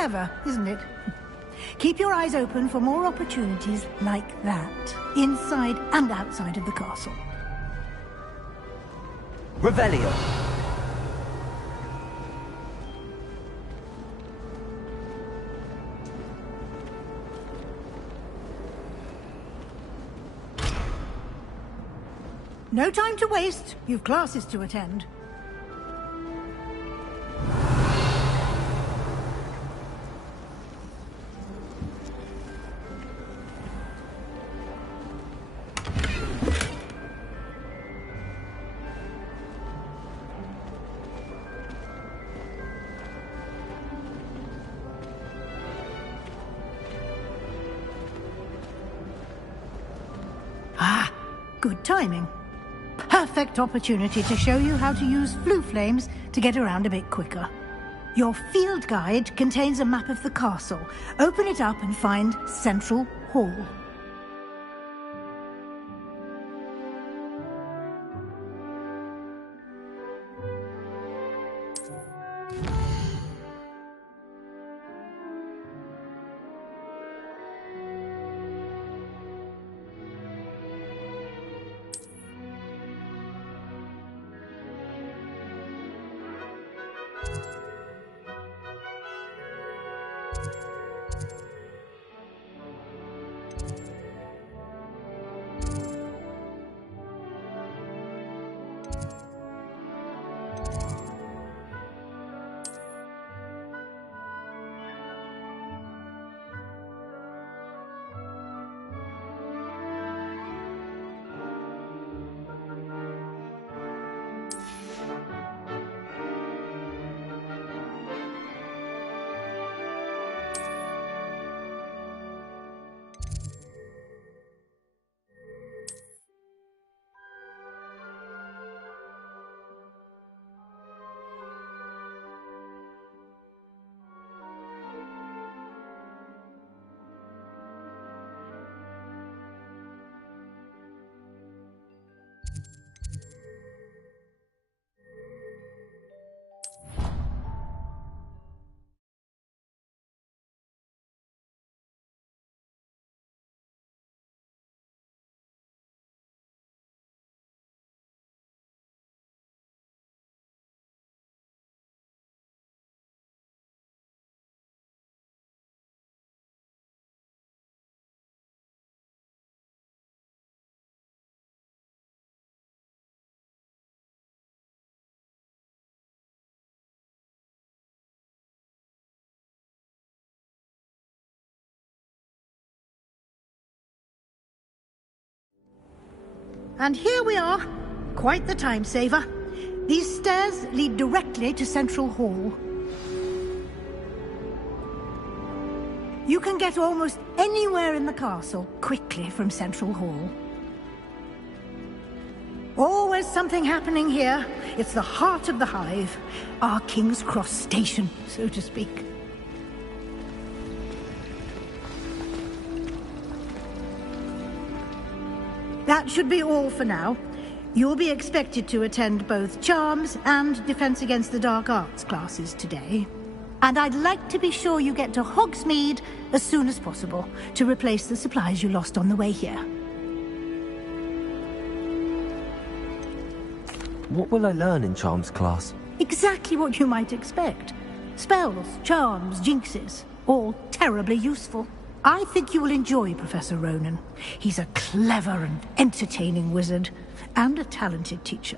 Clever, isn't it? Keep your eyes open for more opportunities like that, inside and outside of the castle. Revelio. No time to waste. You've classes to attend. Ah, good timing. Perfect opportunity to show you how to use flue flames to get around a bit quicker. Your field guide contains a map of the castle. Open it up and find Central Hall. And here we are. Quite the time saver. These stairs lead directly to Central Hall. You can get almost anywhere in the castle quickly from Central Hall. Always something happening here. It's the heart of the Hive. Our King's Cross station, so to speak. That should be all for now. You'll be expected to attend both Charms and Defense Against the Dark Arts classes today. And I'd like to be sure you get to Hogsmeade as soon as possible to replace the supplies you lost on the way here. What will I learn in Charms class? Exactly what you might expect. Spells, charms, jinxes, all terribly useful. I think you will enjoy Professor Ronan. He's a clever and entertaining wizard, and a talented teacher.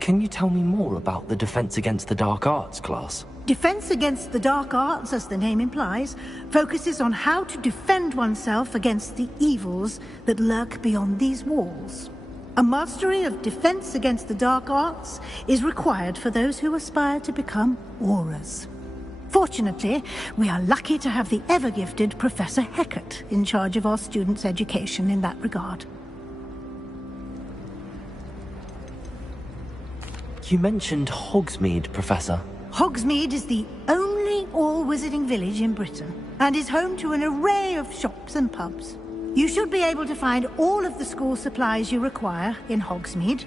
Can you tell me more about the Defense Against the Dark Arts class? Defense Against the Dark Arts, as the name implies, focuses on how to defend oneself against the evils that lurk beyond these walls. A mastery of Defense Against the Dark Arts is required for those who aspire to become Aurors. Fortunately, we are lucky to have the ever-gifted Professor Hecat in charge of our students' education in that regard. You mentioned Hogsmeade, Professor. Hogsmeade is the only all-wizarding village in Britain, and is home to an array of shops and pubs. You should be able to find all of the school supplies you require in Hogsmeade.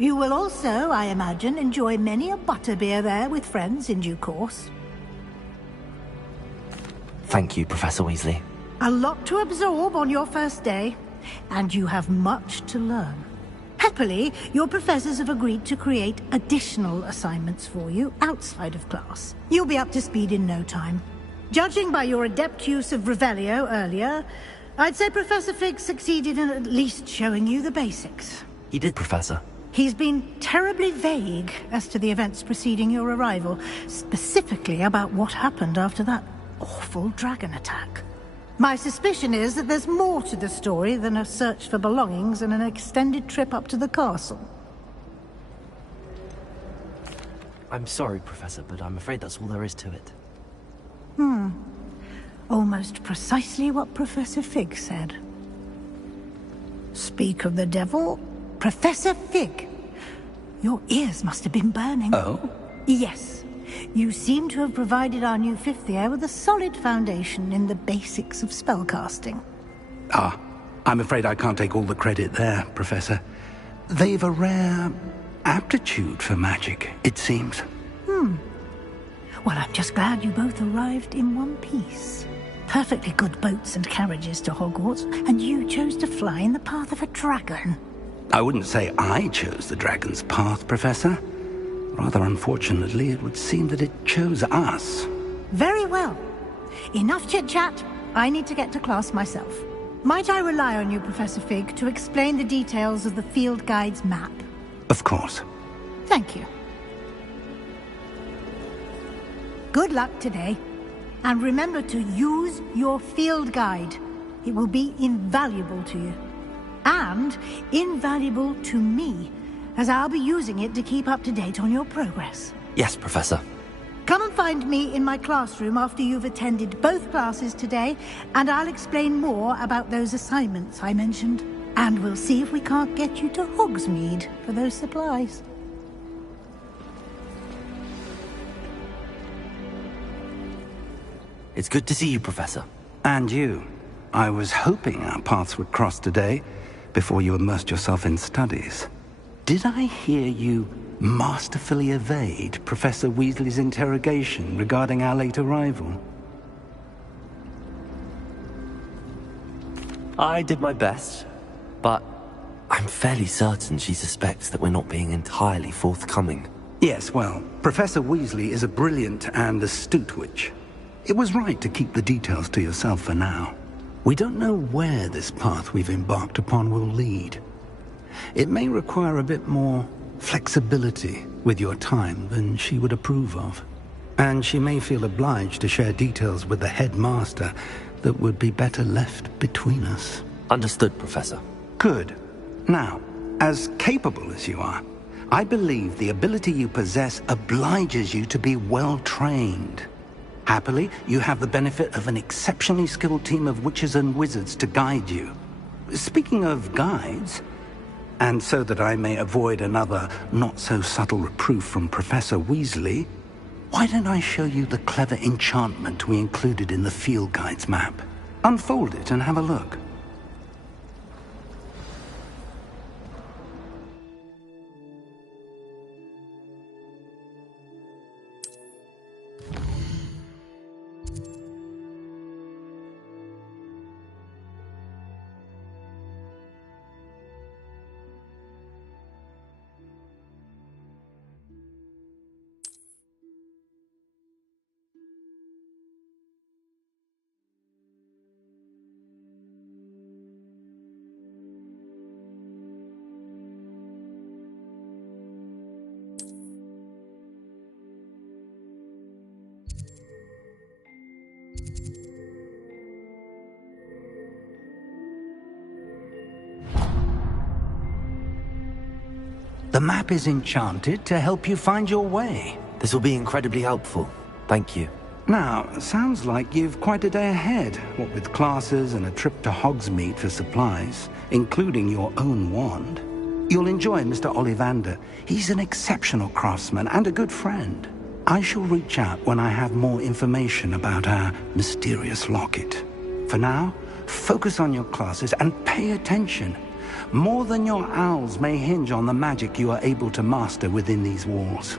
You will also, I imagine, enjoy many a butterbeer there with friends in due course. Thank you, Professor Weasley. A lot to absorb on your first day, and you have much to learn. Happily, your professors have agreed to create additional assignments for you outside of class. You'll be up to speed in no time. Judging by your adept use of Revelio earlier, I'd say Professor Fig succeeded in at least showing you the basics. He did, Professor. He's been terribly vague as to the events preceding your arrival, specifically about what happened after that awful dragon attack. My suspicion is that there's more to the story than a search for belongings and an extended trip up to the castle. I'm sorry, Professor, but I'm afraid that's all there is to it. Almost precisely what Professor Fig said. Speak of the devil, Professor Fig. Your ears must have been burning. Oh? Yes. You seem to have provided our new fifth year with a solid foundation in the basics of spellcasting. I'm afraid I can't take all the credit there, Professor. They've a rare aptitude for magic, it seems. Well, I'm just glad you both arrived in one piece. Perfectly good boats and carriages to Hogwarts, and you chose to fly in the path of a dragon. I wouldn't say I chose the dragon's path, Professor. Rather unfortunately, it would seem that it chose us. Very well. Enough chit-chat. I need to get to class myself. Might I rely on you, Professor Fig, to explain the details of the field guide's map? Of course. Thank you. Good luck today. And remember to use your field guide. It will be invaluable to you. And invaluable to me, as I'll be using it to keep up to date on your progress. Yes, Professor. Come and find me in my classroom after you've attended both classes today, and I'll explain more about those assignments I mentioned. And we'll see if we can't get you to Hogsmeade for those supplies. It's good to see you, Professor. And you. I was hoping our paths would cross today, before you immersed yourself in studies. Did I hear you masterfully evade Professor Weasley's interrogation regarding our late arrival? I did my best, but I'm fairly certain she suspects that we're not being entirely forthcoming. Yes, well, Professor Weasley is a brilliant and astute witch. It was right to keep the details to yourself for now. We don't know where this path we've embarked upon will lead. It may require a bit more flexibility with your time than she would approve of. And she may feel obliged to share details with the headmaster that would be better left between us. Understood, Professor. Good. Now, as capable as you are, I believe the ability you possess obliges you to be well-trained. Happily, you have the benefit of an exceptionally skilled team of witches and wizards to guide you. Speaking of guides, and so that I may avoid another not-so-subtle reproof from Professor Weasley, why don't I show you the clever enchantment we included in the field guide's map? Unfold it and have a look. The map is enchanted to help you find your way. This will be incredibly helpful. Thank you. Now, sounds like you've quite a day ahead, what with classes and a trip to Hogsmeade for supplies, including your own wand. You'll enjoy Mr. Ollivander. He's an exceptional craftsman and a good friend. I shall reach out when I have more information about our mysterious locket. For now, focus on your classes and pay attention. More than your owls may hinge on the magic you are able to master within these walls.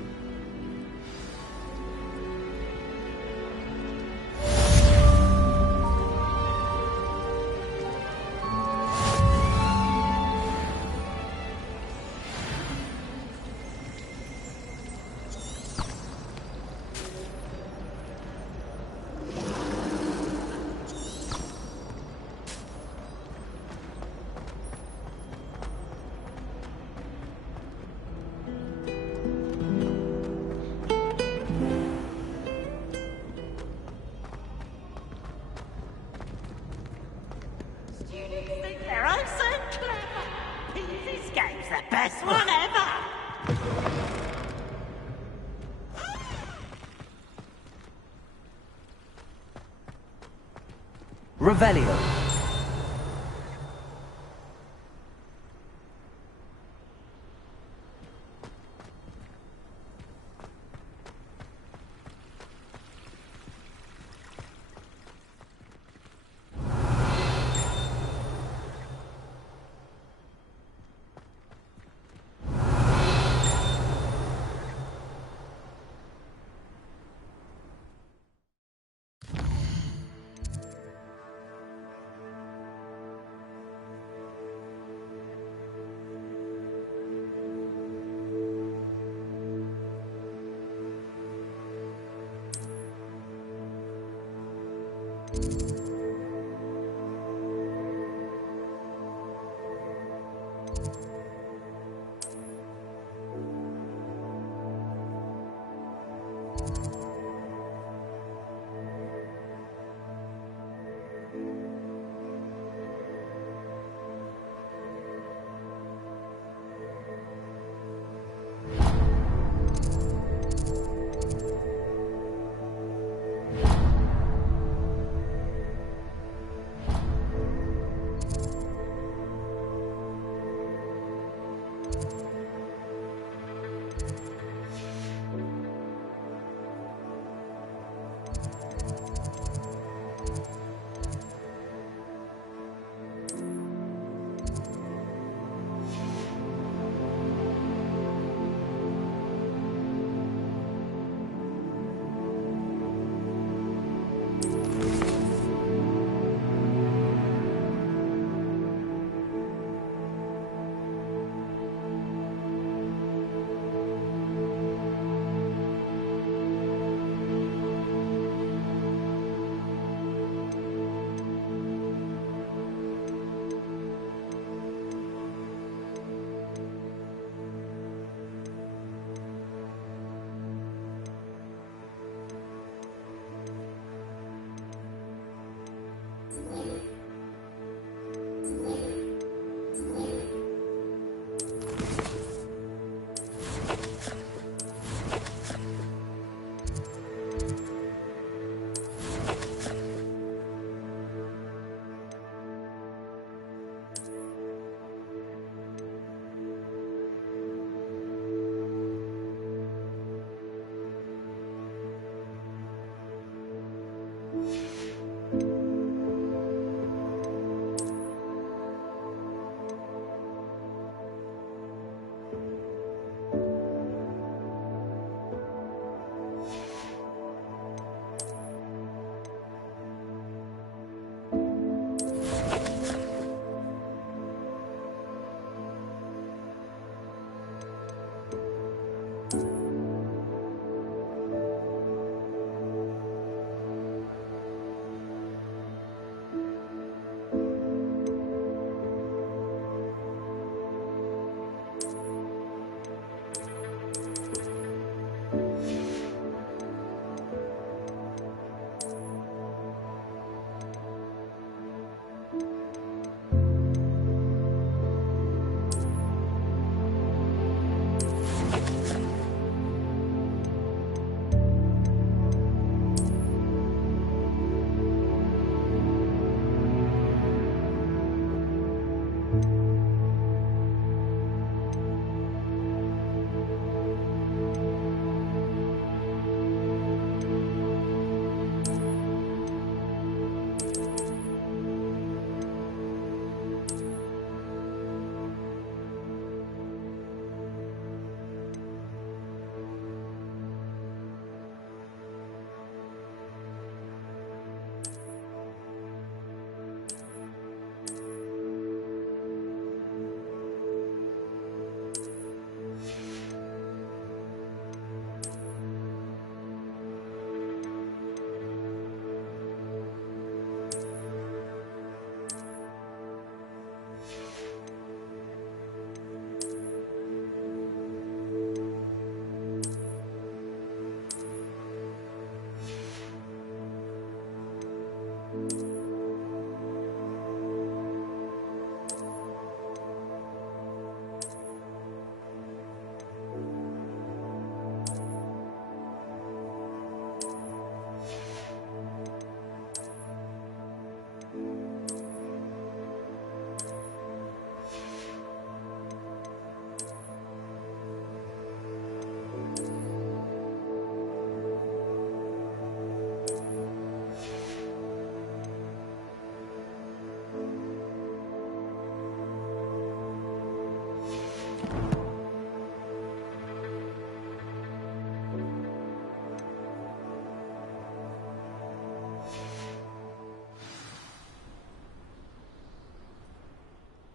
They're oh so clever. This game's the best one ever. Revelio.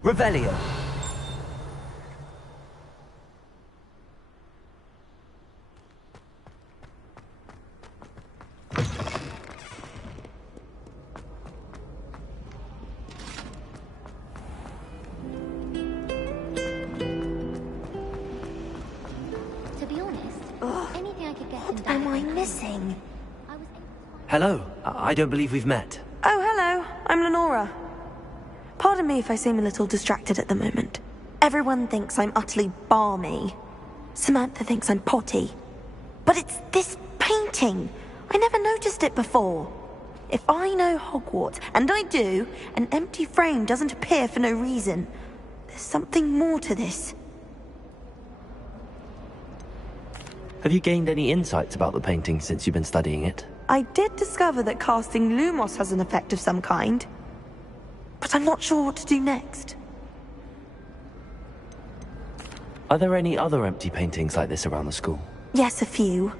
Revelio. To be honest, anything I could get What am I missing? Hello. I don't believe we've met. Oh, hello. I'm Lenora. Pardon me if I seem a little distracted at the moment. Everyone thinks I'm utterly balmy. Samantha thinks I'm potty. But it's this painting. I never noticed it before. If I know Hogwarts, and I do, an empty frame doesn't appear for no reason. There's something more to this. Have you gained any insights about the painting since you've been studying it? I did discover that casting Lumos has an effect of some kind. But I'm not sure what to do next. Are there any other empty paintings like this around the school? Yes, a few.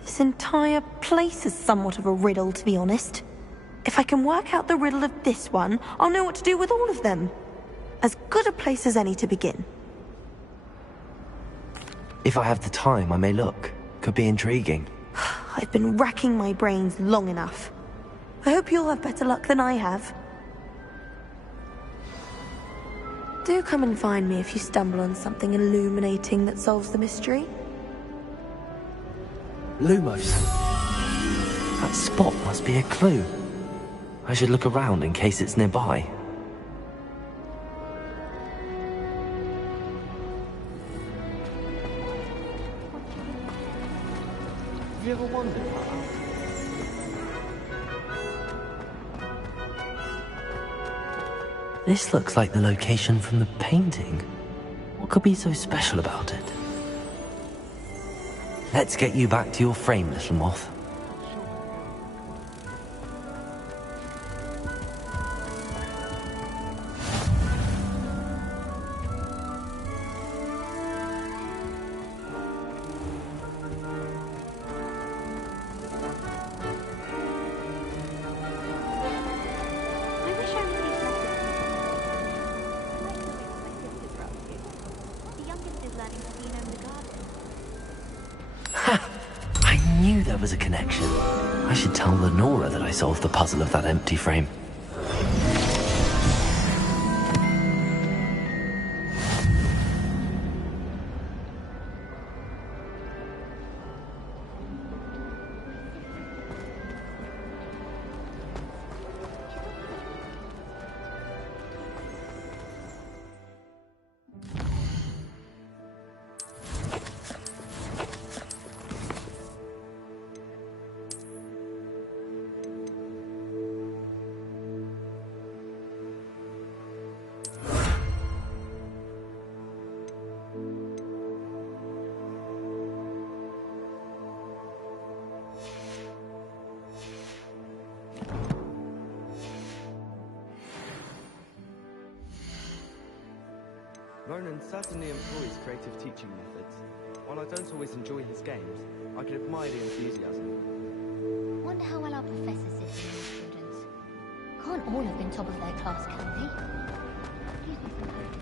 This entire place is somewhat of a riddle, to be honest. If I can work out the riddle of this one, I'll know what to do with all of them. As good a place as any to begin. If I have the time, I may look. Could be intriguing. I've been racking my brains long enough. I hope you'll have better luck than I have. Do come and find me if you stumble on something illuminating that solves the mystery. Lumos. That spot must be a clue. I should look around in case it's nearby. Have you ever wondered how... This looks like the location from the painting. What could be so special about it? Let's get you back to your frame, little moth. I knew there was a connection. I should tell Lenora that I solved the puzzle of that empty frame. Ronan certainly employs creative teaching methods. While I don't always enjoy his games, I can admire the enthusiasm. Wonder how well our professors sit in these students. Can't all have been top of their class, can they? Excuse me for a moment.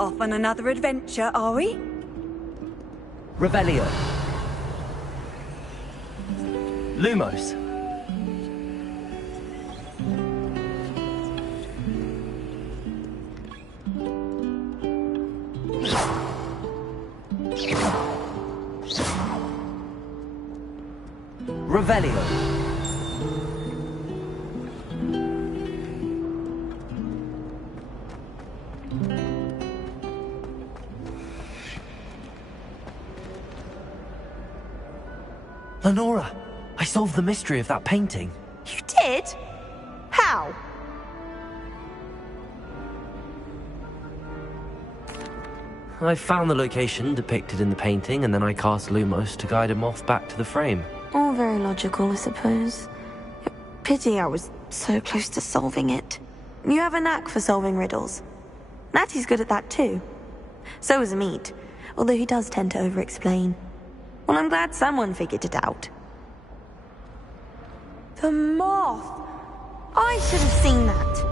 Off on another adventure, are we? Revelio. Lumos. Revelio. Lenora, I solved the mystery of that painting. You did? How? I found the location depicted in the painting, and then I cast Lumos to guide him off back to the frame. All very logical, I suppose. Pity I was so close to solving it. You have a knack for solving riddles. Natty's good at that too. So is Amit, although he does tend to over-explain. Well, I'm glad someone figured it out. The moth! I should have seen that.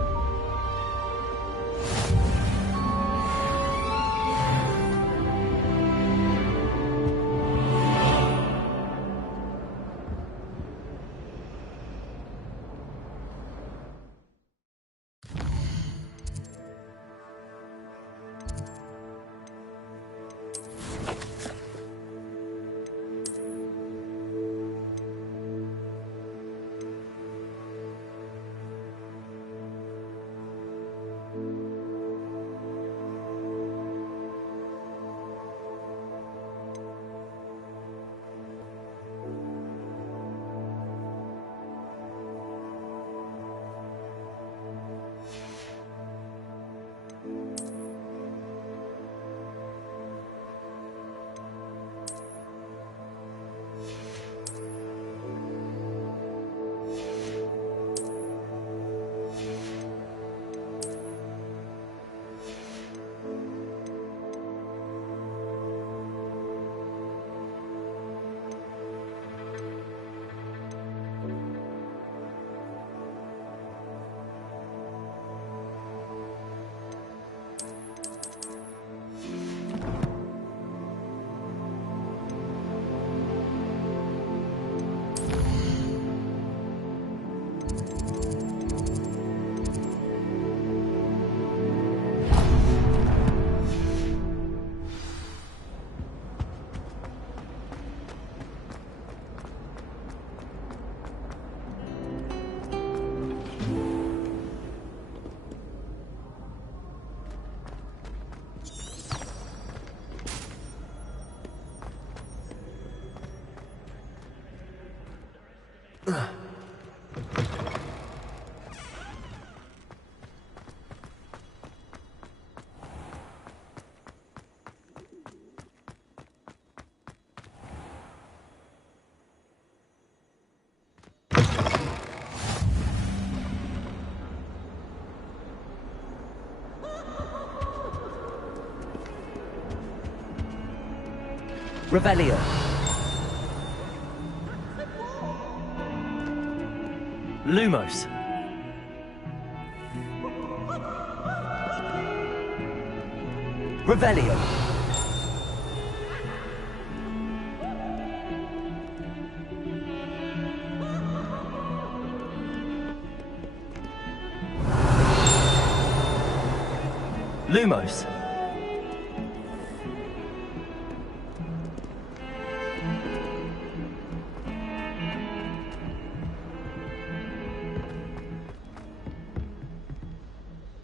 Revelio. Lumos. Revelio. Lumos.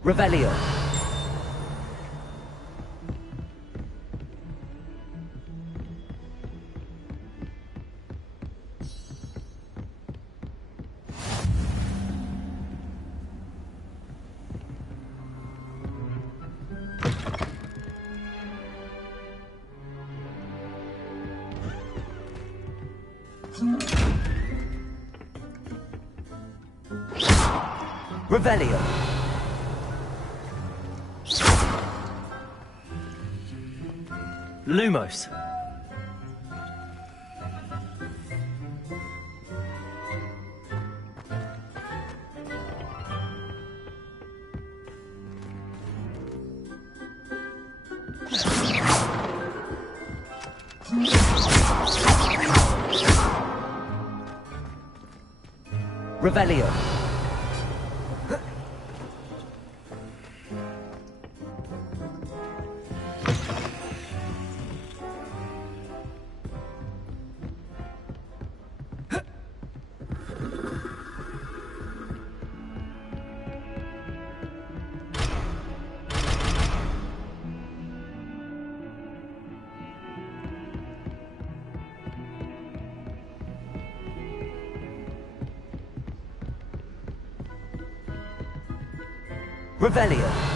Revelio. Revelio. Lumos. Revelio. Revelio.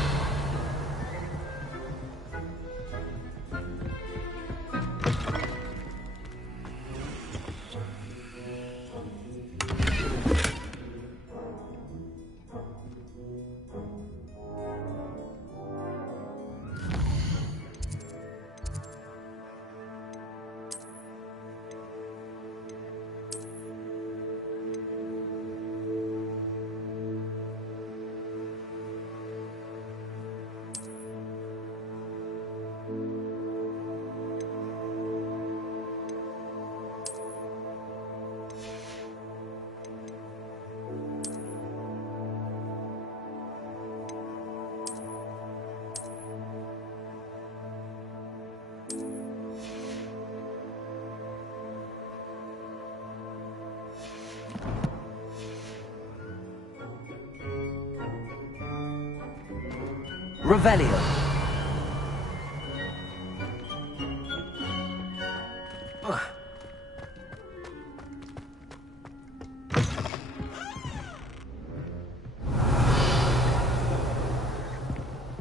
Revelio.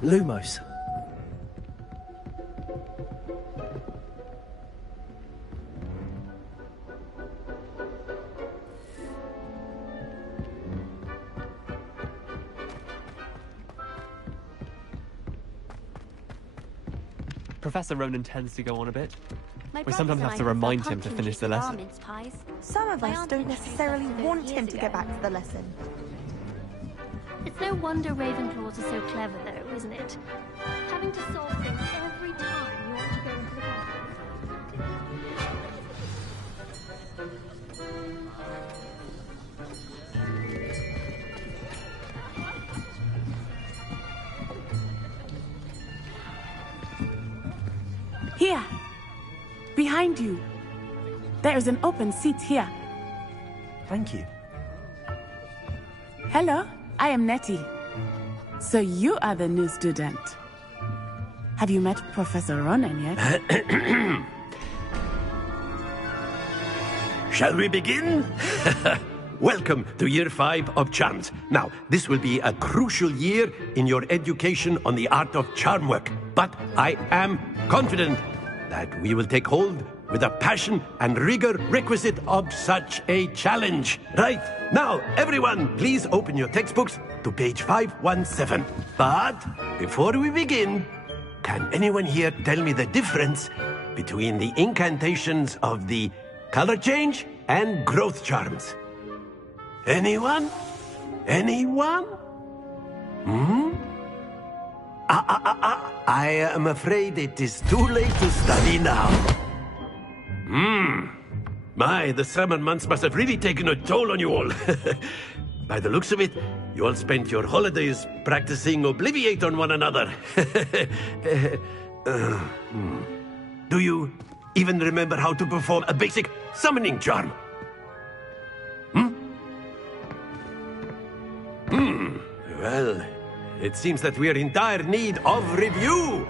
Lumos. Professor Ronan tends to go on a bit. My We sometimes have to remind him to finish the lesson. Some of us don't necessarily want him to go back to the lesson. It's no wonder Ravenclaws are so clever, though, isn't it? Having to solve things every time you want to go into the Here. Behind you. There is an open seat here. Thank you. Hello, I am Nettie. So you are the new student. Have you met Professor Ronan yet? Shall we begin? Welcome to Year 5 of Charms. Now, this will be a crucial year in your education on the art of charm work. But I am confident that we will take hold with the passion and rigor requisite of such a challenge. Right, now, everyone, please open your textbooks to page 517. But before we begin, can anyone here tell me the difference between the incantations of the color change and growth charms. Anyone? Anyone? Hmm? I am afraid it is too late to study now. My, the summer months must have really taken a toll on you all. By the looks of it, you all spent your holidays practicing Obliviate on one another. Do you even remember how to perform a basic summoning charm? Well, it seems that we are in dire need of review.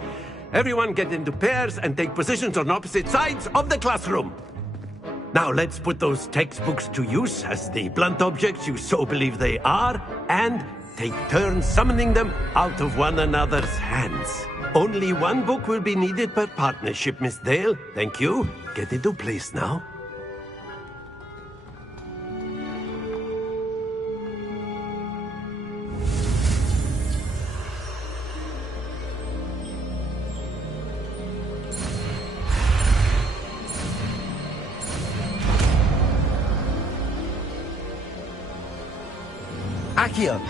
Everyone get into pairs and take positions on opposite sides of the classroom. Now let's put those textbooks to use as the blunt objects you so believe they are, and take turns summoning them out of one another's hands. Only one book will be needed per partnership, Miss Dale. Thank you. Get into place now. Accio!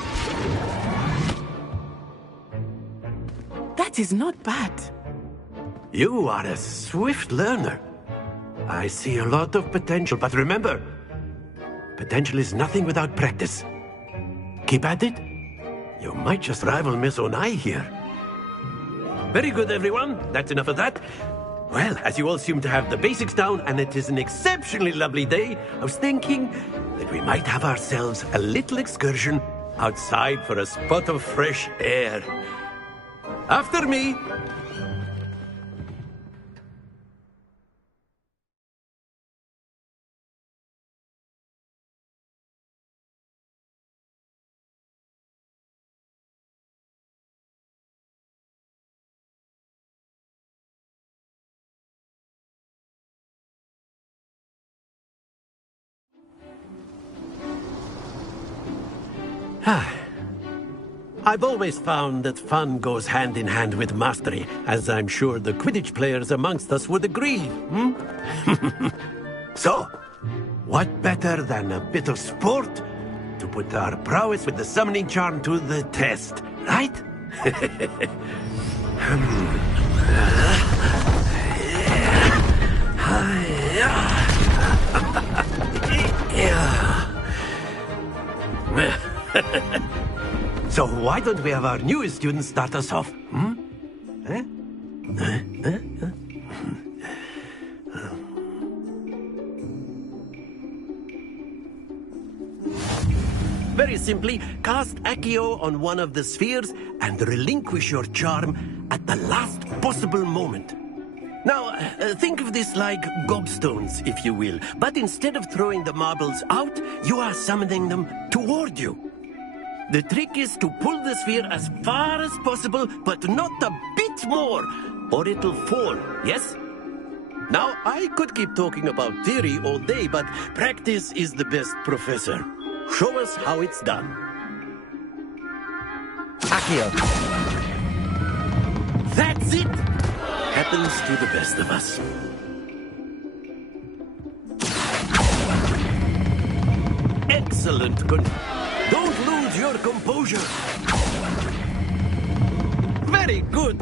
That is not bad. You are a swift learner. I see a lot of potential, but remember, potential is nothing without practice. Keep at it. You might just rival Miss Onai here. Very good, everyone. That's enough of that. Well, as you all seem to have the basics down, and it is an exceptionally lovely day, I was thinking that we might have ourselves a little excursion outside for a spot of fresh air. After me! I've always found that fun goes hand in hand with mastery, as I'm sure the Quidditch players amongst us would agree. So, what better than a bit of sport to put our prowess with the summoning charm to the test, right? So why don't we have our newest student start us off? Very simply, cast Accio on one of the spheres and relinquish your charm at the last possible moment. Now, think of this like gobstones, if you will. But instead of throwing the marbles out, you are summoning them toward you. The trick is to pull the sphere as far as possible, but not a bit more, or it'll fall, yes? Now, I could keep talking about theory all day, but practice is the best professor. Show us how it's done. Accio! That's it! Happens to the best of us. Excellent. Don't lose your composure. Very good.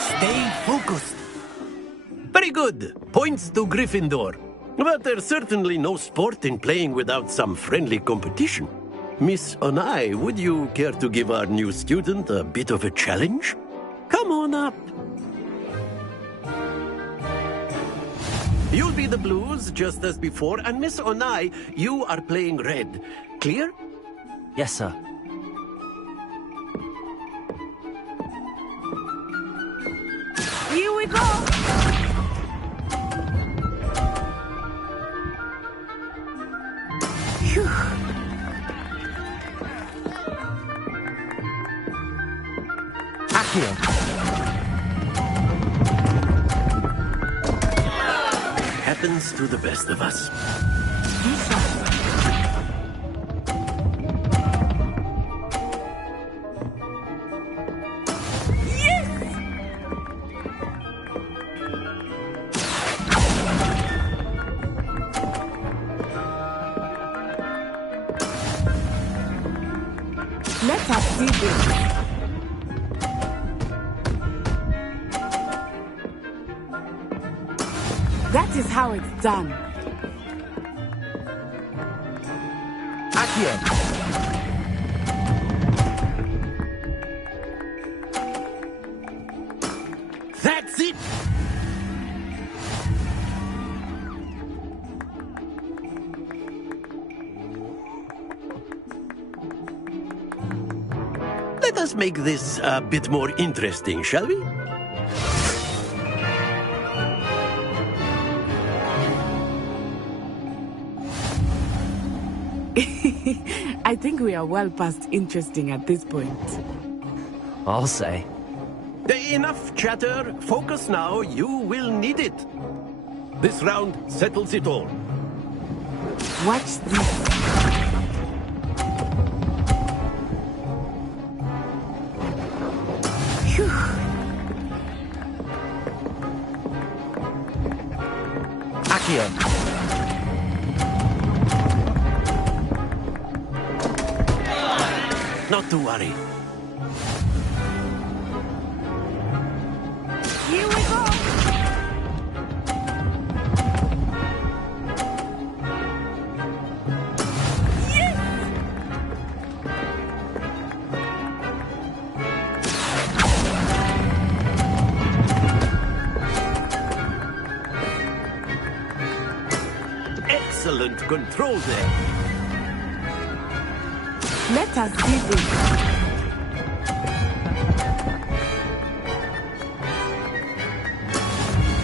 Stay focused. Very good. Points to Gryffindor. But there's certainly no sport in playing without some friendly competition. Miss Onai, would you care to give our new student a bit of a challenge? Come on up. You'll be the blues, just as before, and Miss Onai, you are playing red. Clear? Yes, sir. Here we go! Phew. Accio! Happens to the best of us. That is how it's done. Accio! That's it! Let us make this a bit more interesting, shall we? I think we are well past interesting at this point. I'll say. Enough chatter. Focus now. You will need it. This round settles it all. Watch this. Phew. Accio! Not to worry. Here we go! Yes! Excellent control there. Let us see this.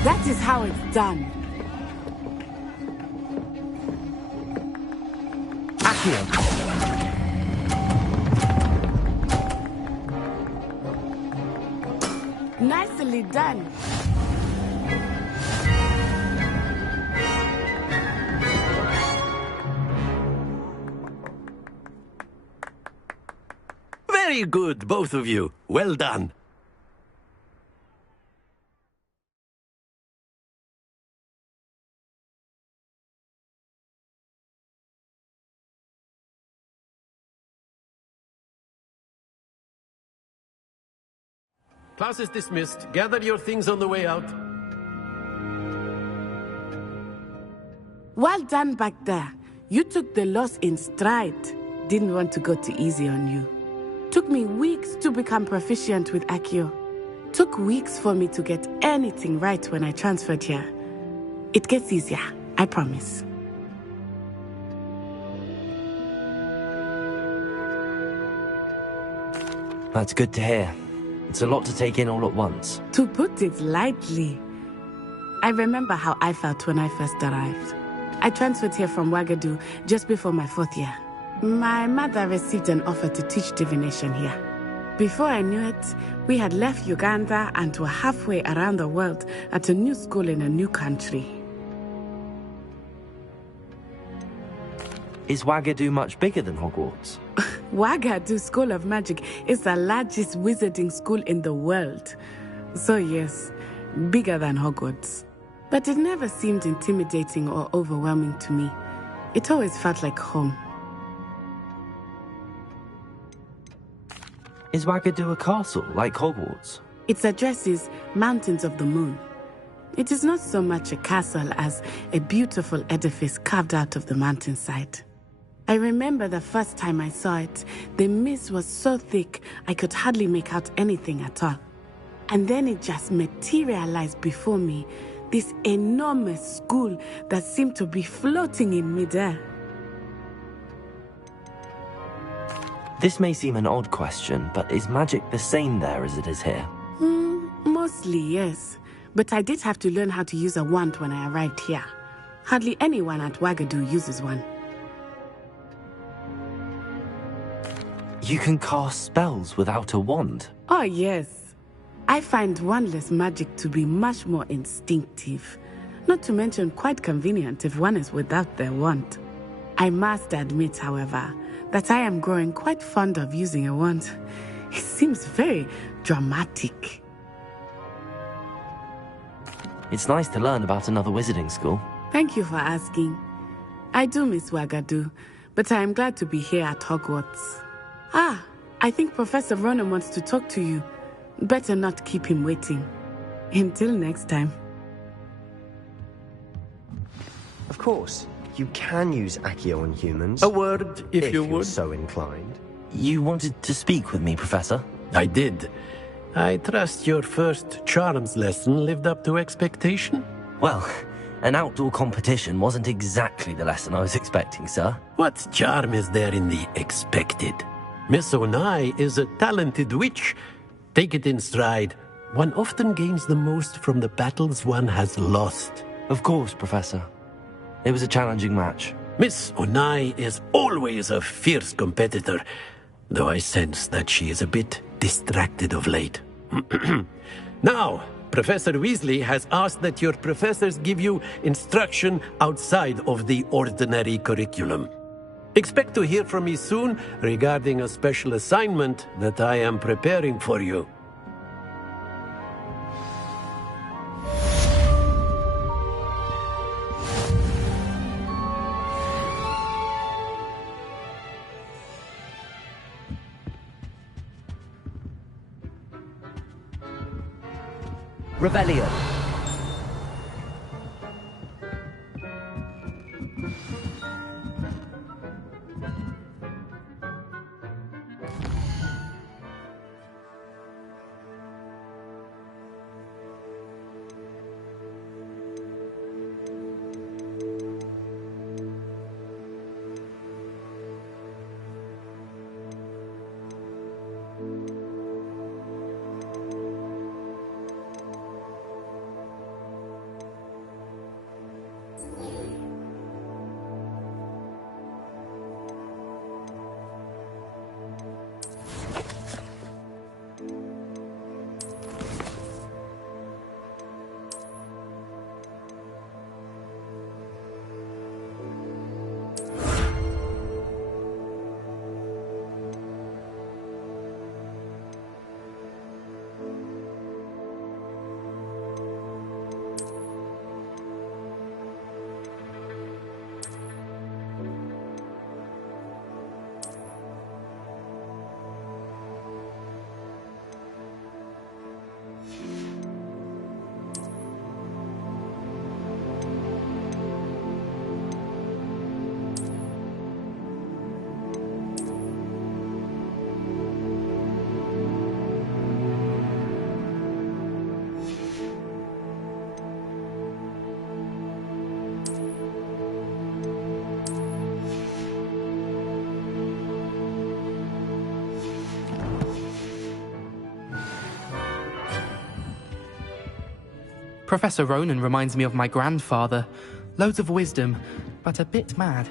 That is how it's done. Accio! Nicely done. Very good, both of you. Well done. Class is dismissed. Gather your things on the way out. Well done back there. You took the loss in stride. Didn't want to go too easy on you. Took me weeks to become proficient with Accio. Took weeks for me to get anything right when I transferred here. It gets easier, I promise. That's good to hear. It's a lot to take in all at once. To put it lightly, I remember how I felt when I first arrived. I transferred here from Wagadu just before my 4th year. My mother received an offer to teach divination here. Before I knew it, we had left Uganda and were halfway around the world at a new school in a new country. Is Wagadu much bigger than Hogwarts? Wagadu School of Magic is the largest wizarding school in the world. So yes, bigger than Hogwarts. But it never seemed intimidating or overwhelming to me. It always felt like home. Is Wagadu a castle, like Hogwarts? Its address is Mountains of the Moon. It is not so much a castle as a beautiful edifice carved out of the mountainside. I remember the first time I saw it, the mist was so thick I could hardly make out anything at all. And then it just materialized before me, this enormous school that seemed to be floating in midair. This may seem an odd question, but is magic the same there as it is here? Mostly, yes. But I did have to learn how to use a wand when I arrived here. Hardly anyone at Wagadu uses one. You can cast spells without a wand? Oh, yes. I find wandless magic to be much more instinctive. Not to mention quite convenient if one is without their wand. I must admit, however, that I am growing quite fond of using a wand. It seems very dramatic. It's nice to learn about another wizarding school. Thank you for asking. I do miss Wagadu, but I am glad to be here at Hogwarts. Ah, I think Professor Ronan wants to talk to you. Better not keep him waiting. Until next time. Of course, you can use Accio on humans. A word, if you you're would. so inclined. You wanted to speak with me, Professor? I did. I trust your first charms lesson lived up to expectation? Well, an outdoor competition wasn't exactly the lesson I was expecting, sir. What charm is there in the expected? Miss Onai is a talented witch. Take it in stride. One often gains the most from the battles one has lost. Of course, Professor. It was a challenging match. Miss Onai is always a fierce competitor, though I sense that she is a bit distracted of late. Now, Professor Weasley has asked that your professors give you instruction outside of the ordinary curriculum. Expect to hear from me soon regarding a special assignment that I am preparing for you. Rebellion. Professor Ronan reminds me of my grandfather. Loads of wisdom, but a bit mad.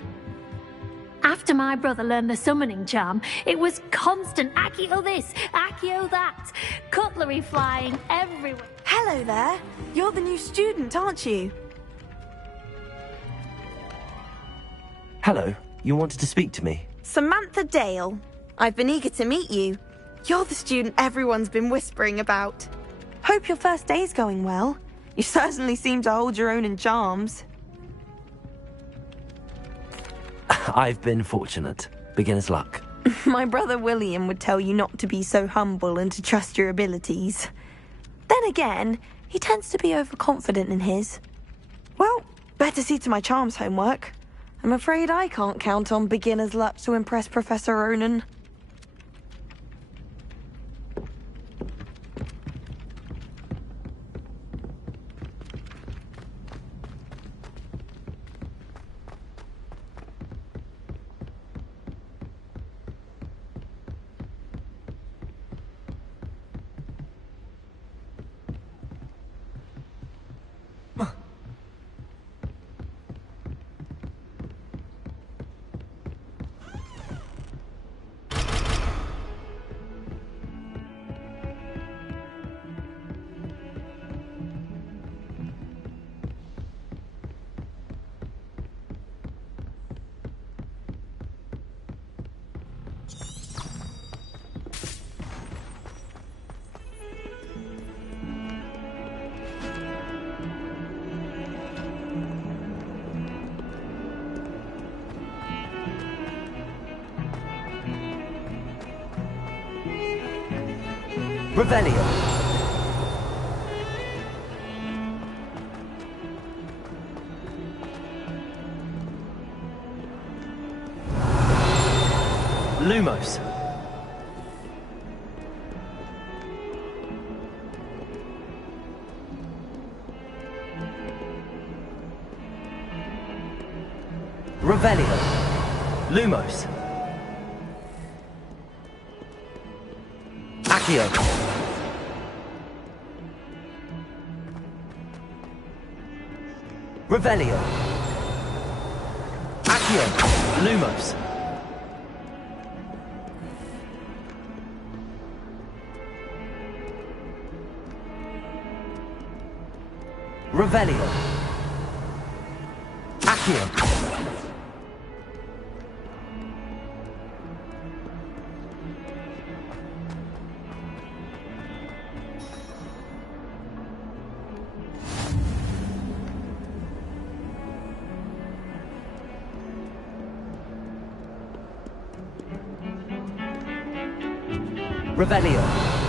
After my brother learned the summoning charm, it was constant Accio this, Accio that, cutlery flying everywhere. Hello there. You're the new student, aren't you? Hello. You wanted to speak to me? Samantha Dale. I've been eager to meet you. You're the student everyone's been whispering about. Hope your first day's going well. You certainly seem to hold your own in charms. I've been fortunate. Beginner's luck. My brother William would tell you not to be so humble and to trust your abilities. Then again, he tends to be overconfident in his. Well, better see to my charms homework. I'm afraid I can't count on beginner's luck to impress Professor Ronan. Revelio. Lumos. Revelio. Lumos. Accio. Revelio. Accio. Lumos. Revelio. Accio. Revelio.